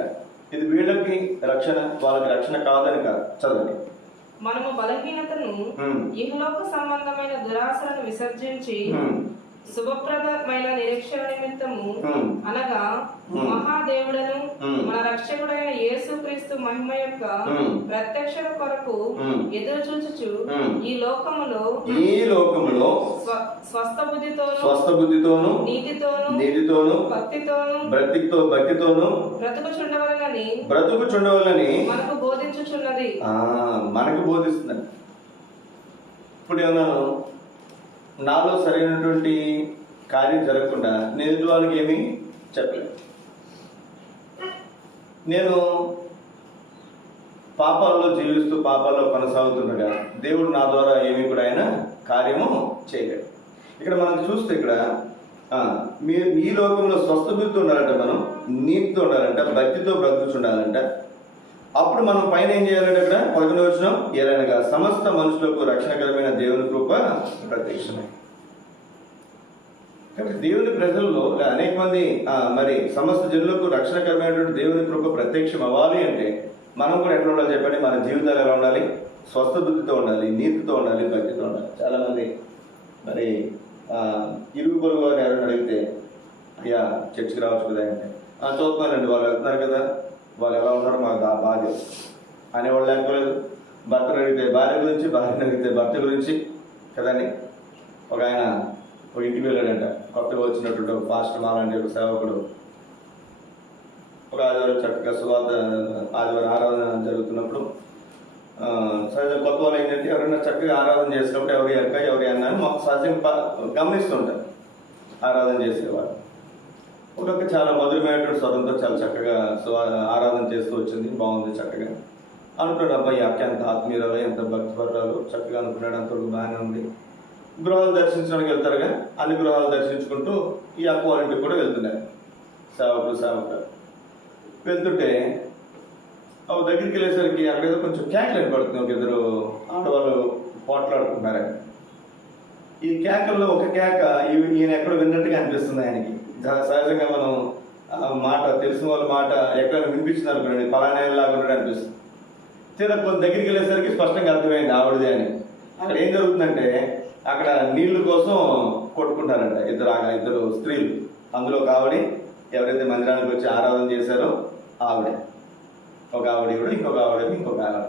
ఇది వీళ్ళకి రక్షణ, వాళ్ళకి రక్షణ కాదని కాదు. చదవండి. మనము బలహీనతను ఇహలోక సంబంధమైన దురాశలను విసర్జించి శుభప్రదమైన నిరీక్షణ నిమిత్తము అనగా మహాదేవుడను మన రక్షకుడైన యేసుక్రీస్తు మహిమ యొక్క ప్రత్యక్షత కొరకు ఎదురు చూచుచు ఈ లోకములో స్వస్థ బుద్ధితోను నీతితోను భక్తితోను బ్రతుకుచుండవలని మనకు బోధించుచున్నది. మనకు బోధిస్తుంది. ఇప్పుడు ఏమన్నాను, నాలో సరైనటువంటి కార్యం జరగకుండా నేను ఎదుటి వాళ్ళకి ఏమీ చెప్పలేదు. నేను పాపాల్లో జీవిస్తూ పాపాల్లో కొనసాగుతుండగా దేవుడు నా ద్వారా ఏమీ కూడా ఆయన కార్యము చేయలేడు. ఇక్కడ మనం చూస్తే ఇక్కడ ఈ లోకంలో స్వస్థ బుద్ధితో ఉండాలంట, మనం నీతితో ఉండాలంట, భక్తితో బ్రతుకుచుండాలంట. అప్పుడు మనం పైన ఏం చేయాలంటే ఇక్కడ 11వ వచనం, ఏలైనగా సమస్త మనుషులకు రక్షణకరమైన దేవుని కృప ప్రత్యక్షమై. కాబట్టి దేవుని ప్రజల్లో అనేక మంది మరి సమస్త జనులకు రక్షణకరమైనటువంటి దేవుని కృప ప్రత్యక్షం అవ్వాలి అంటే మనం కూడా ఎట్లా ఉండాలి చెప్పండి? మన జీవితాలు ఎలా ఉండాలి? స్వస్థ బుద్ధితో ఉండాలి, నీతితో ఉండాలి, భక్తితో ఉండాలి. చాలామంది మరి ఇరుగు పొరుగు వారిని ఎవరైనా అడిగితే, అయ్యా చర్చికి రావచ్చు కదా అంటే చూస్తున్నానండి, వాళ్ళు వెళ్తున్నారు కదా, వాళ్ళు ఎలా ఉంటారో మాకు బాధ అనేవాళ్ళు లేకపోలేదు. భర్తను అడిగితే భార్య గురించి, భార్యను అడిగితే భర్త గురించి కదండి. ఒక ఆయన ఒక ఇంటికి వెళ్ళాడంట, కొత్తగా వచ్చినటువంటి ఒక పాస్టర్ మాలాంటి ఒక సేవకుడు. ఒక ఆదివారం చక్కగా ఆదివారం ఆరాధన జరుగుతున్నప్పుడు సహజంగా కొత్త వాళ్ళు ఏంటంటే ఎవరైనా చక్కగా ఆరాధన చేసినప్పుడు ఎవరి అన్న అని మాకు సహజంగా గమనిస్తుంటారు. ఆరాధన చేసేవాడు ఒక చాలా మధురమైనటువంటి స్వరంతో చాలా చక్కగా ఆరాధన చేస్తూ వచ్చింది, బాగుంది చక్కగా అనుకున్నాడు. అబ్బాయి అక్క ఎంత ఆత్మీయురాలు, ఎంత భక్తిపరాలు, చక్కగా అనుకున్నాడు. అంతవరకు బాగానే ఉంది. గృహాలు దర్శించడానికి వెళ్తారుగా, అన్ని గృహాలు దర్శించుకుంటూ ఈ అక్క వాళ్ళ ఇంటికి కూడా వెళ్తున్నారు సేవకులు వెళ్తుంటే దగ్గరికి వెళ్ళేసరికి అక్కడేదో కొంచెం కేకలు ఏర్పడుతుంది. ఒక ఇద్దరు ఆడవాళ్ళు పోట్లాడుకుంటున్నారు. ఈ కేకల్లో ఒక కేక ఈయన ఎక్కడో విన్నట్టుగా అనిపిస్తుంది ఆయనకి. సహజంగా మనం మాట తెలిసిన వాళ్ళ మాట ఎక్కడైనా వినిపించింది అనుకోండి, పలానేలాగా ఉన్నట్టు అనిపిస్తుంది. తీరా కొంత దగ్గరికి వెళ్ళేసరికి స్పష్టంగా అర్థమైంది ఆవిడదే అని. అక్కడ ఏం జరుగుతుందంటే అక్కడ నీళ్లు కోసం కొట్టుకుంటారంట ఇద్దరు స్త్రీలు. అందులో ఒక ఆవిడ, ఎవరైతే మందిరానికి వచ్చి ఆరాధన చేశారో ఆవిడ, ఒక ఆవిడ ఈవిడ, ఇంకొక ఆవిడ ఇంకొక ఆవిడ.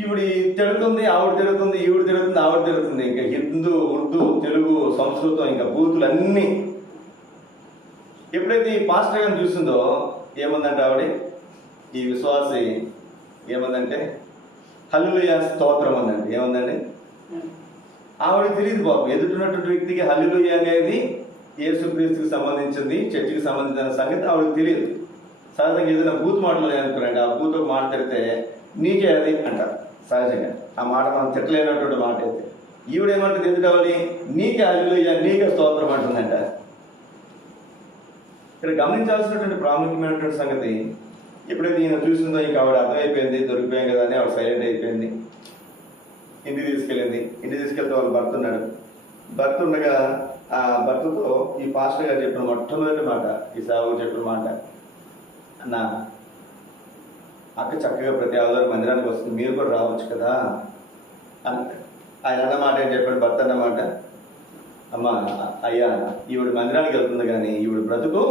ఈవిడ తిడుతుంది, ఆవిడ తిడుతుంది, ఈవిడ తిడుతుంది, ఆవిడ తిడుతుంది. ఇంకా హిందూ, ఉర్దూ, తెలుగు, సంస్కృతం, ఇంకా బూతులు అన్నీ. ఎప్పుడైతే ఈ పాస్టర్ గారిని చూసిందో ఏమందంటే ఆవిడ, ఈ విశ్వాసి ఏమందంటే హల్లెలూయా స్తోత్రం అందండి. ఏమందండి? ఆవిడ తెలియదు పాపం, ఎదుటిన్నటువంటి వ్యక్తికి హల్లెలూయా అనేది యేసుక్రీస్తుకి సంబంధించింది, చర్చికి సంబంధించిన సంగతి ఆవిడకి తెలియదు. సహజంగా ఏదైనా బూత్ మాటలు అనుకున్నాండి, ఆ బూత్ ఒక మాట తిడితే నీకే అది అంటారు. సహజంగా ఆ మాట మనం తిట్టలేనటువంటి మాట అయితే ఈవిడేమంటుంది, ఎందుకవాలి నీకే హల్లెలూయా, నీకే స్తోత్రం అంటుందంట. ఇక్కడ గమనించాల్సినటువంటి ప్రాముఖ్యమైనటువంటి సంగతి, ఎప్పుడైతే ఈయన చూసిందో ఇంకా ఆవిడ అర్థమైపోయింది, దొరికిపోయాం కదా అని ఆవిడ సైలెంట్ అయిపోయింది. ఇంటికి తీసుకెళ్తే వాళ్ళు భర్త ఉన్నాడు. భర్త ఉండగా ఆ భర్తతో ఈ పాస్టర్ గారు చెప్పిన మొట్టమొదటి మాట, ఈ సేవకు చెప్పిన మాట, అన్న అక్క చక్కగా ప్రతి ఆదివారం మందిరానికి వస్తుంది, మీరు కూడా రావచ్చు కదా అని ఆయన అన్నమాట. ఏం చెప్పాడు భర్త అన్నమాట, అమ్మ అయ్యా ఈవిడ మందిరానికి వెళ్తుంది కానీ ఈవిడ బ్రతుకు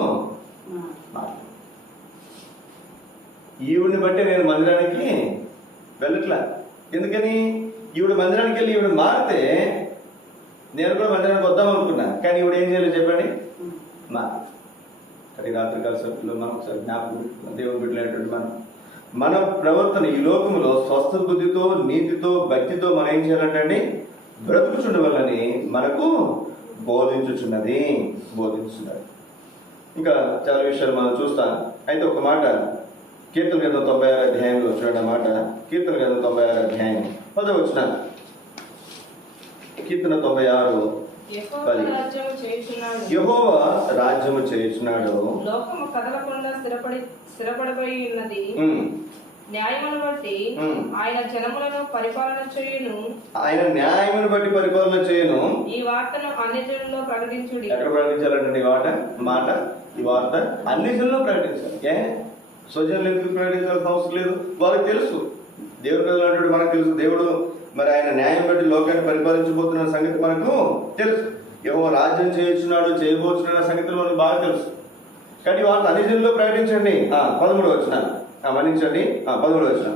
ఈవిడిని బట్టి నేను మందిరానికి వెళ్ళట్లా. ఎందుకని? ఈవిడ మందిరానికి వెళ్ళి ఈవిడ మారితే నేను కూడా మందిరానికి వద్దాం అనుకున్నా, కానీ ఈవిడ ఏం చేయాలి చెప్పండి? అది రాత్రికాల సభ్యులు మనం ఒకసారి జ్ఞాపకం, దేవుని బిడ్డలైనటువంటి మన ప్రవర్తన ఈ లోకంలో స్వస్థ బుద్ధితో, నీతితో, భక్తితో మనం ఏం చేయాలంటే బ్రతుకుచుండవల్లని మనకు బోధించుచున్నది. ఇంకా చాలా విషయాలు మనం చూస్తాం. అయితే ఒక మాట కీర్తన గ్రంథం 96 అధ్యాయంలో చూడండి. మాట కీర్తన గ్రంథం 96 అధ్యాయం 10వ వచనం. కీర్తన 96 యెహోవా రాజ్యము చేయుచున్నాడు. యెహోవా రాజ్యము చేయుచున్నాడు. లోకము కదలకుండా స్థిరపడబడి ఉన్నది. న్యాయమును బట్టి ఆయన జనములను పరిపాలన చేయును. ఆయన న్యాయమును బట్టి పరిపాలన చేయను. ఈ వార్తను అన్ని జనుల్లో ప్రకటించుడి. ఎక్కడ ప్రకటించాలంటే ఈ వార్త అన్ని జనుల్లో ప్రకటించాలి. స్వజనులు ఎందుకు ప్రకటించాల్సిన అవసరం లేదు, వాళ్ళకి తెలుసు. దేవుడు ప్రజలు మనకు తెలుసు. దేవుడు మరి ఆయన న్యాయం బట్టి లోకాన్ని పరిపాలించబోతున్న సంగతి మనకు తెలుసు. యెహోవా రాజ్యం చేయుచున్నాడు, చేయబోతున్న సంగతులు మనకు బాగా తెలుసు. కానీ వార్త అన్ని జనుల్లో ప్రకటించండి. 13వ వచనం మన్నించండి. 13వ వచనం.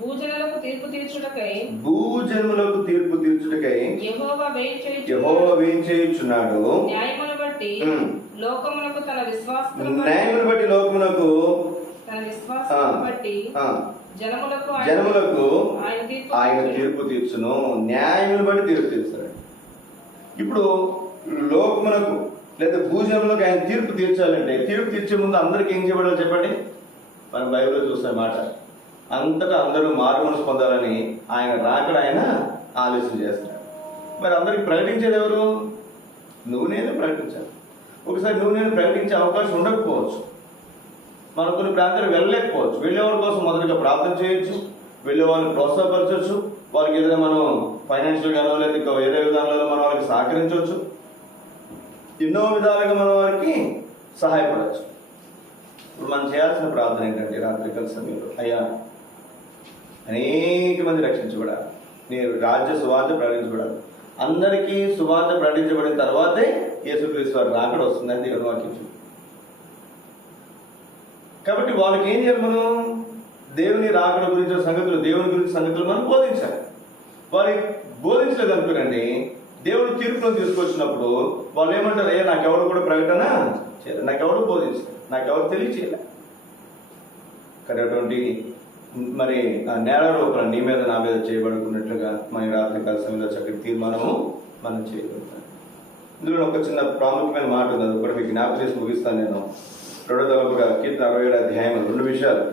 భూజనులకు తీర్పు తీర్చుటకై యెహోవా వేయించేయుచున్నాడు. న్యాయమును బట్టి లోకమునకు తన విశ్వాసమును బట్టి జనములకు ఆయన తీర్పు తీర్చును. న్యాయమును బట్టి తీర్పు తీర్చాడు. ఇప్పుడు లోకమునకు లేదా భూజనులకు ఆయన తీర్పు తీర్చాలంటే తీర్పు తీర్చే ముందు అందరికి ఏం చేయబడాలి చెప్పండి? మనం బైబిల్లో చూస్తున్న మాట, అంతటా అందరూ మారుమనసు పొందాలని ఆయన రాకడ ఆయన ఆలోచన చేస్తాడు. మరి అందరికి ప్రకటించేది ఎవరు? నువ్వు నేను ప్రకటించాలి. ఒకసారి నువ్వు నేను ప్రకటించే అవకాశం ఉండకపోవచ్చు. మనం కొన్ని ప్రాంతాలు వెళ్ళలేకపోవచ్చు. వెళ్ళేవాళ్ళ కోసం మొదటిగా ప్రార్థన చేయొచ్చు, వెళ్ళే వాళ్ళని ప్రోత్సాహపరచవచ్చు, వాళ్ళకి ఏదైనా మనం ఫైనాన్షియల్ గానో లేదా ఇంకా వేరే విధానాలలో మనం వాళ్ళకి సహకరించవచ్చు. ఎన్నో విధాలుగా మనం వారికి సహాయపడవచ్చు. ఇప్పుడు మనం చేయాల్సిన ప్రార్థన ఏంటంటే రాత్రికాల సమయంలో, అయ్యా అనేక మంది రక్షించబడాలి, నేను రాజ్య సువార్త ప్రకటించబడాలి. అందరికీ సువార్త ప్రకటించబడిన తర్వాతే యేసుక్రీస్తు వారి రాకడ వస్తుందని దేవుని వాక్యం. కాబట్టి వాళ్ళకి ఏం చేయాలి? మనం దేవుని రాకడ గురించి సంగతులు, దేవుని గురించి సంగతులు మనం బోధించాలి. వారికి బోధించలేదు అనుకోనండి, దేవుడు తీర్పులను తీసుకొచ్చినప్పుడు వాళ్ళు ఏమంటారు? అయ్యా నాకెవరు కూడా ప్రకటన చేయలేదు, నాకెవరు బోధించలేదు, నాకెవరు తెలియచేయలే. కానీ అటువంటి మరి నేరారోపణ నీ మీద నా మీద చేయబడుకున్నట్లుగా మన రాత్రికాల సమయంలో చక్కటి తీర్మానము మనం చేయగలుగుతాం. ఇందులో ఒక చిన్న ప్రాముఖ్యమైన మాట ఉంది, అది కూడా మీకు జ్ఞాపకం చేసి ముగిస్తాను. నేను 2వ తలపుగా కీర్తన 67వ అధ్యాయం 2 విషయాలు.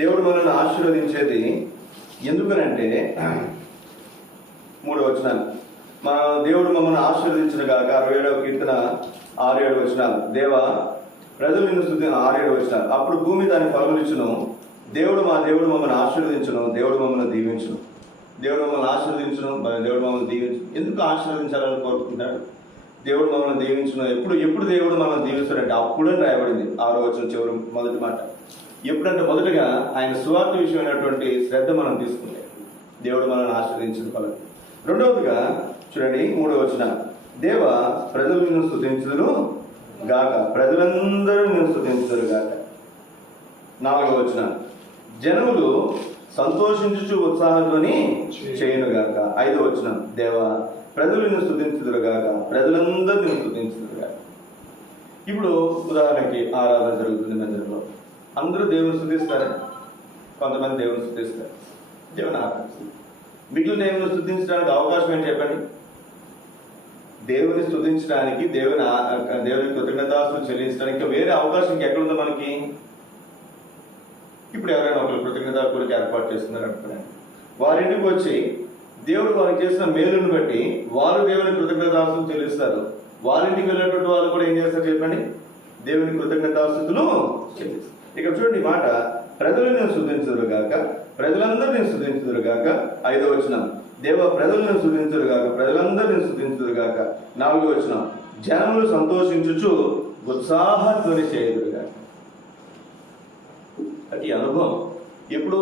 దేవుడు మనల్ని ఆశీర్వదించేది ఎందుకనంటే 3వ వచనాలు. దేవుడు మమ్మల్ని ఆశీర్వదించిన గాక 67వ కీర్తన 6-7 వచనాలు. దేవా ప్రజలు నిన్ను స్తుతి 6-7 వచనాలు. అప్పుడు భూమి దాని ఫలములిచ్చును, దేవుడు మమ్మల్ని ఆశీర్వదించును, దేవుడు మమ్మల్ని దీవించును. దేవుడు మమ్మల్ని ఆశీర్వదించును, దేవుడు మమ్మల్ని దీవించు. ఎందుకు ఆశీర్వదించాలని కోరుకుంటున్నాడు? దేవుడు మమ్మల్ని దీవించును. ఎప్పుడు దేవుడు మనల్ని దీవిస్తాడంటే అప్పుడని రాయబడింది 6వ వచనం చివరి మొదటి మాట. ఎప్పుడంటే మొదటగా ఆయన సువార్త విషయమైనటువంటి శ్రద్ధ మనం తీసుకుంటే దేవుడు మనల్ని ఆశీర్వదించిన ఫలం. రెండవదిగా చూడండి 3వ వచనం, దేవ ప్రజలు నిన్ను స్తుతించుదురు గాక, ప్రజలందరూ నిన్ను స్తుతించుదురు గాక. 4వ వచనం, జనములు సంతోషించుచు ఉత్సాహధ్వని చేయునుగాక. 5వ వచనం, దేవ ప్రజలు నిన్ను స్తుతించుదురుగాక, ప్రజలందరూ నిన్ను స్తుతించుదురుగాక. ఇప్పుడు ఉదాహరణకి ఆరాధన జరుగుతుంది మందిరంలో, అందరూ దేవుని స్తుతిస్తారు, కొంతమంది దేవుని స్తుతిస్తారు, దేవుని ఆరాధిస్తారు. మిగిలిన దేవుని స్తుతించడానికి అవకాశం ఏంటి చెప్పండి? దేవుని స్తుతించడానికి, దేవుని కృతజ్ఞతాస్తుతులు చెల్లించడానికి వేరే అవకాశం ఎక్కడుందో మనకి? ఇప్పుడు ఎవరైనా ఒకరు కృతజ్ఞతాస్తుతులకు ఏర్పాటు చేస్తున్నారు అనుకున్నాను, వారింటికి వచ్చి దేవుడు వారికి చేసిన మేలును బట్టి వారు దేవుని కృతజ్ఞతాస్తుతులు చెల్లిస్తారు. వారింటికి వెళ్ళేటువంటి వాళ్ళు కూడా ఏం చేస్తారు చెప్పండి? దేవుని కృతజ్ఞతాస్తుతులు చెల్లిస్తారు. ఇక్కడ చూడండి మాట, ప్రజలు నేను స్తుతించుదురుగాక, ప్రజలందరూ నేను స్తుతించుదురుగాక. 5వ వచనం, దేవ ప్రజలు నేను స్తుతించుదురుగాక, ప్రజలందరూ నేను స్తుతించుదురుగాక. 4వ వచనం, జనములు సంతోషించుచు ఉత్సాహధ్వని చేయుదురుగాక. అది అనుభవం. ఎప్పుడు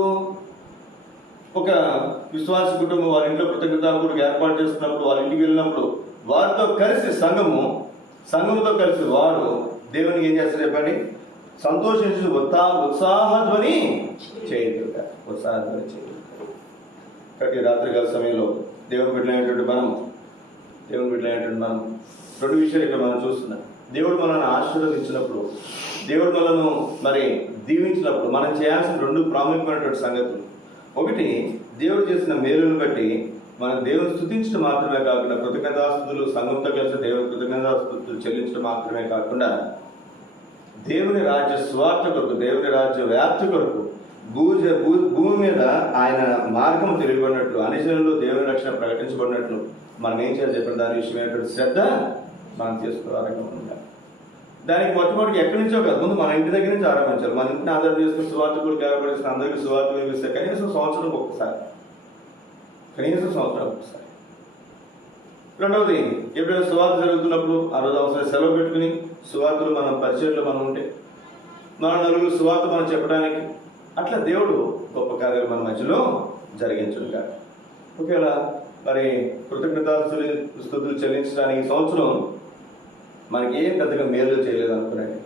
ఒక విశ్వాస కుటుంబం వారి ఇంట్లో కృతజ్ఞతాస్తుతులకు ఏర్పాటు చేస్తున్నప్పుడు, వాళ్ళ ఇంటికి వెళ్ళినప్పుడు వారితో కలిసి సంఘముతో కలిసి వారు దేవునికి ఏం చేస్తారు చెప్పండి? సంతోషించు ఉత్సాహధ్వని చేయుదురుగాక, ఉత్సాహధ్వని చేయుదురుగాక. కాబట్టి రాత్రికాల సమయంలో దేవుని బిడ్డలైనటువంటి మనం 2 విషయాలు ఇక్కడ మనం చూస్తున్నాం. దేవుడు మనల్ని ఆశీర్వదించినప్పుడు, దేవుడు మనల్ని మరి దీవించినప్పుడు మనం చేయాల్సిన 2 ప్రాముఖ్యమైనటువంటి సంగతులు. ఒకటి, దేవుడు చేసిన మేలును బట్టి మనం దేవుని స్తుతించడం మాత్రమే కాకుండా, కృతజ్ఞతాస్తుతులు సంఘంతో కలిసి దేవుని కృతజ్ఞతాస్తుతులు చెల్లించడం మాత్రమే కాకుండా, దేవుని రాజ్య స్వార్థ కొరకు, దేవుని రాజ్య వ్యాప్తి కొరకు, భూమి మీద ఆయన మార్గం తెలియబడినట్లు, అనిశలలో దేవుని రక్షణ ప్రకటించబడినట్లు మనం ఏం చేయాలి చెప్పండి? దాని విషయమైనటువంటి శ్రద్ధ మనం చేసుకోవాలి. దానికి మొట్టమొదటి ఎక్కడి నుంచో కాదు, ముందు మన ఇంటి దగ్గర నుంచి ఆరంభించాలి. మన ఇంటిని ఆధారం చేసుకుని సువార్త కూడా ఏర్పడిస్తున్న అందరికీ సువార్త వినిపిస్తే కనీసం సంవత్సరం ఒకసారి. రెండవది, ఎప్పుడైనా సువార్త జరుగుతున్నప్పుడు ఆ రోజు అవసరం సెలవు పెట్టుకుని సువార్తలు మనం పరిచయంలో మనం ఉంటే మన నలుగురు సువార్త మనం చెప్పడానికి అట్లా దేవుడు గొప్ప కార్యాలు మన మధ్యలో జరిగించడు కాదు. ఒకవేళ మరి కృతజ్ఞతాస్తుతులు చెల్లించడానికి ఈ సంవత్సరం మనకేం పెద్దగా మేలు చేయలేదు అనుకునండి,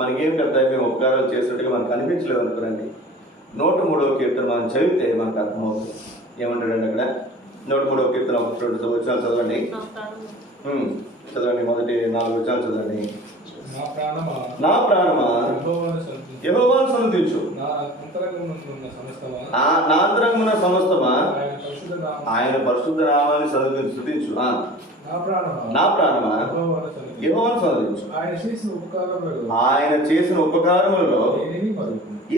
మనకేం పెద్ద మేము ఉపకారాలు చేసినట్టుగా మనకు అనిపించలేదు అనుకునండి, 103వ కీర్తన మనం చదివితే మనకు అర్థమవుతుంది. ఏమంటాడండి అక్కడ? 103వ కీర్తన 1-2 వచనాలు చదవండి. చదవండి, మొదటి 4 వచనాలు చదవండి. నా ప్రాణమా యెహోవాను సన్నుతించు, నా అంతరంగమున్న సమస్తమా ఆయన పరిశుద్ధ నామాన్ని స్తుతించు. నా ప్రాణమా యెహోవాను సన్నుతించు. ఆయన చేసిన ఉపకారములలో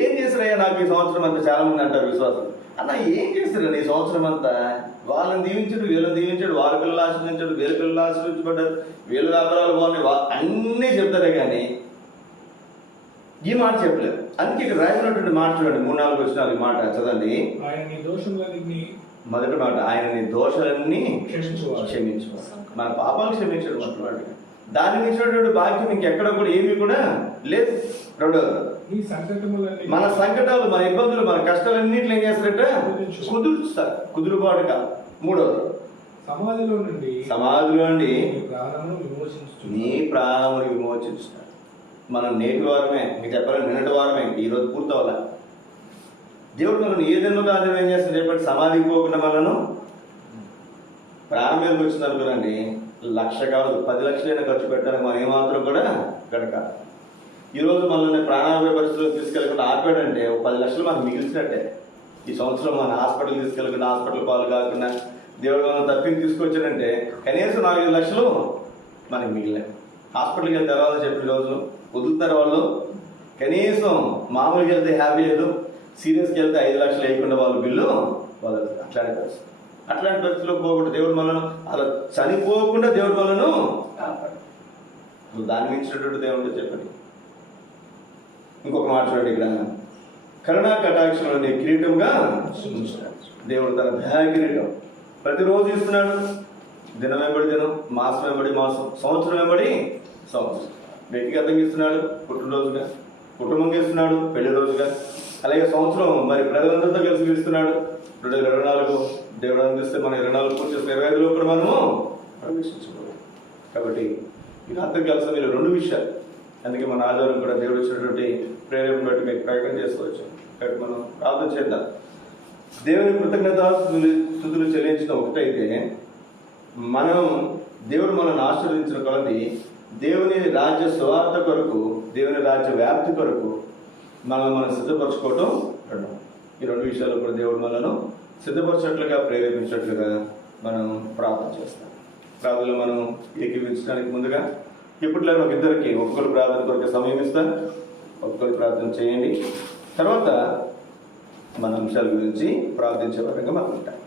ఏం చేశారయ్యా నాకు ఈ సంవత్సరం అంతా? చాలా మంది అంటారు విశ్వాసం, అన్న ఏం చేశారు ఈ సంవత్సరం అంతా? వాళ్ళని దీవించాడు, వీళ్ళని దీవించాడు, వాళ్ళ పిల్లలు ఆశ్రయించాడు, వీళ్ళ పిల్లలు ఆశ్రయించబడ్డారు, వీళ్ళ వ్యాపారాలు బాగున్నాయి, అన్నీ చెప్తారే కానీ ఈ మాట చెప్పలేదు. అందుకే ఇక్కడ రాసినటువంటి మాట చూడండి, 3-4 వచనాలు ఈ మాట చదండి. మొదటి మాట, ఆయన నీ దోషాలన్నీ క్షమించు. మన పాపాలు క్షమించాడు మొట్టమొదటి. దాన్ని మించినటువంటి భాగ్యం ఇంకెక్కడ కూడా ఏమీ కూడా లేదు. రెండవది, మన సంకటాలు, మన ఇబ్బందులు, మన కష్టాలన్నింటిలో ఏం చేస్తారట? కుదురుస్తారు, కుదురుబాటు కాదు. మూడవది, సమాధిలో నుండి నీ ప్రాణమును విమోచించుతాడు. మనం నేటి వారమే, మీకు చెప్పాలని నిన్నటి వారమే, ఈరోజు పూర్తవల. దేవుడు మనం ఏ జన్మలో ఆధారం ఏం చేస్తాడు చెప్పండి? సమాధికి పోకుండా మనను ప్రాణం మీదకి వచ్చింది అనుకోరండి, 1,00,000 కాదు 10 లక్షలైనా ఖర్చు పెట్టడానికి మనం ఏమాత్రం కూడా గడక. ఈరోజు మనల్ని ప్రాణాపాయ పరిస్థితుల్లో తీసుకెళ్ళకుండా ఆపాడంటే 10 లక్షలు మనకు మిగిల్చినట్టే. ఈ సంవత్సరం మన హాస్పిటల్ తీసుకెళ్ళకుండా, హాస్పిటల్ పాలు కాకుండా దేవుడు మనం తప్పించి తీసుకొచ్చాడంటే కనీసం 4-5 లక్షలు మనకి మిగిలినాయి. హాస్పిటల్కి వెళ్తే ఎలా చెప్పిన రోజులు వదులుతారు వాళ్ళు. కనీసం మామూలుగా వెళ్తే 50,000, సీరియస్కి వెళ్తే 5 లక్షలు వేయకుండా వాళ్ళు బిల్లు వదలరు. అట్లాంటి పరిస్థితిలో పోకుండా దేవుడు మనను, అలా చనిపోకుండా దేవుడు మనను కాపాడు. దాన్ని మించినటువంటి దేవుడు చెప్పండి. ఇంకొక మాట చూడండి, ఇక్కడ కరుణా కటాక్షంలోని కిరీటంగా దేవుడు తన దయా కిరీటం ప్రతిరోజు ఇస్తున్నాడు. దినం వెంబడి దినం, మాసం వెంబడి మాసం, సంవత్సరం వెంబడి సంవత్సరం. వ్యక్తిగతంగా ఇస్తున్నాడు, పుట్టినరోజుగా, కుటుంబంగా ఇస్తున్నాడు, పెళ్లి రోజుగా, అలాగే సంవత్సరం మరి ప్రజలందరితో కలిసి ఇస్తున్నాడు. 2024 దేవుడు అందిస్తే మనం 24 పూర్తి 25లో కూడా మనము ప్రవేశించకూడదు. కాబట్టి ఇది అర్థం కలిసి మీరు 2 విషయాలు. అందుకే మన ఆధారం కూడా దేవుడు ఇచ్చినటువంటి ప్రేరేపణ బట్టి మీకు ప్రకటన చేసుకోవచ్చు. కాబట్టి మనం ప్రార్థన చేద్దాం. దేవుని కృతజ్ఞతాస్తుతులు చెల్లించిన ఒకటైతే, మనం దేవుడు మనల్ని ఆశీర్వదించిన కొలది దేవుని రాజ్య సువార్త కొరకు, దేవుని రాజ్య వ్యాప్తి కొరకు మనం సిద్ధపరచుకోవటం 2. ఈ 2 విషయాలు కూడా దేవుడు మనను సిద్ధపరచట్లుగా, ప్రేరేపించినట్లుగా మనం ప్రార్థన చేస్తాం. ప్రార్థనలో మనం ఏకీవించడానికి ముందుగా ఇప్పట్లో ఒక ఇద్దరికి ఒక్కొక్కరు ప్రార్థన కొరకు సమయం ఇస్తాను. ఒక్కొక్కరు ప్రార్థన చేయండి. తర్వాత మన అంశాల గురించి ప్రార్థించే వరంగా మనం ఉంటాం.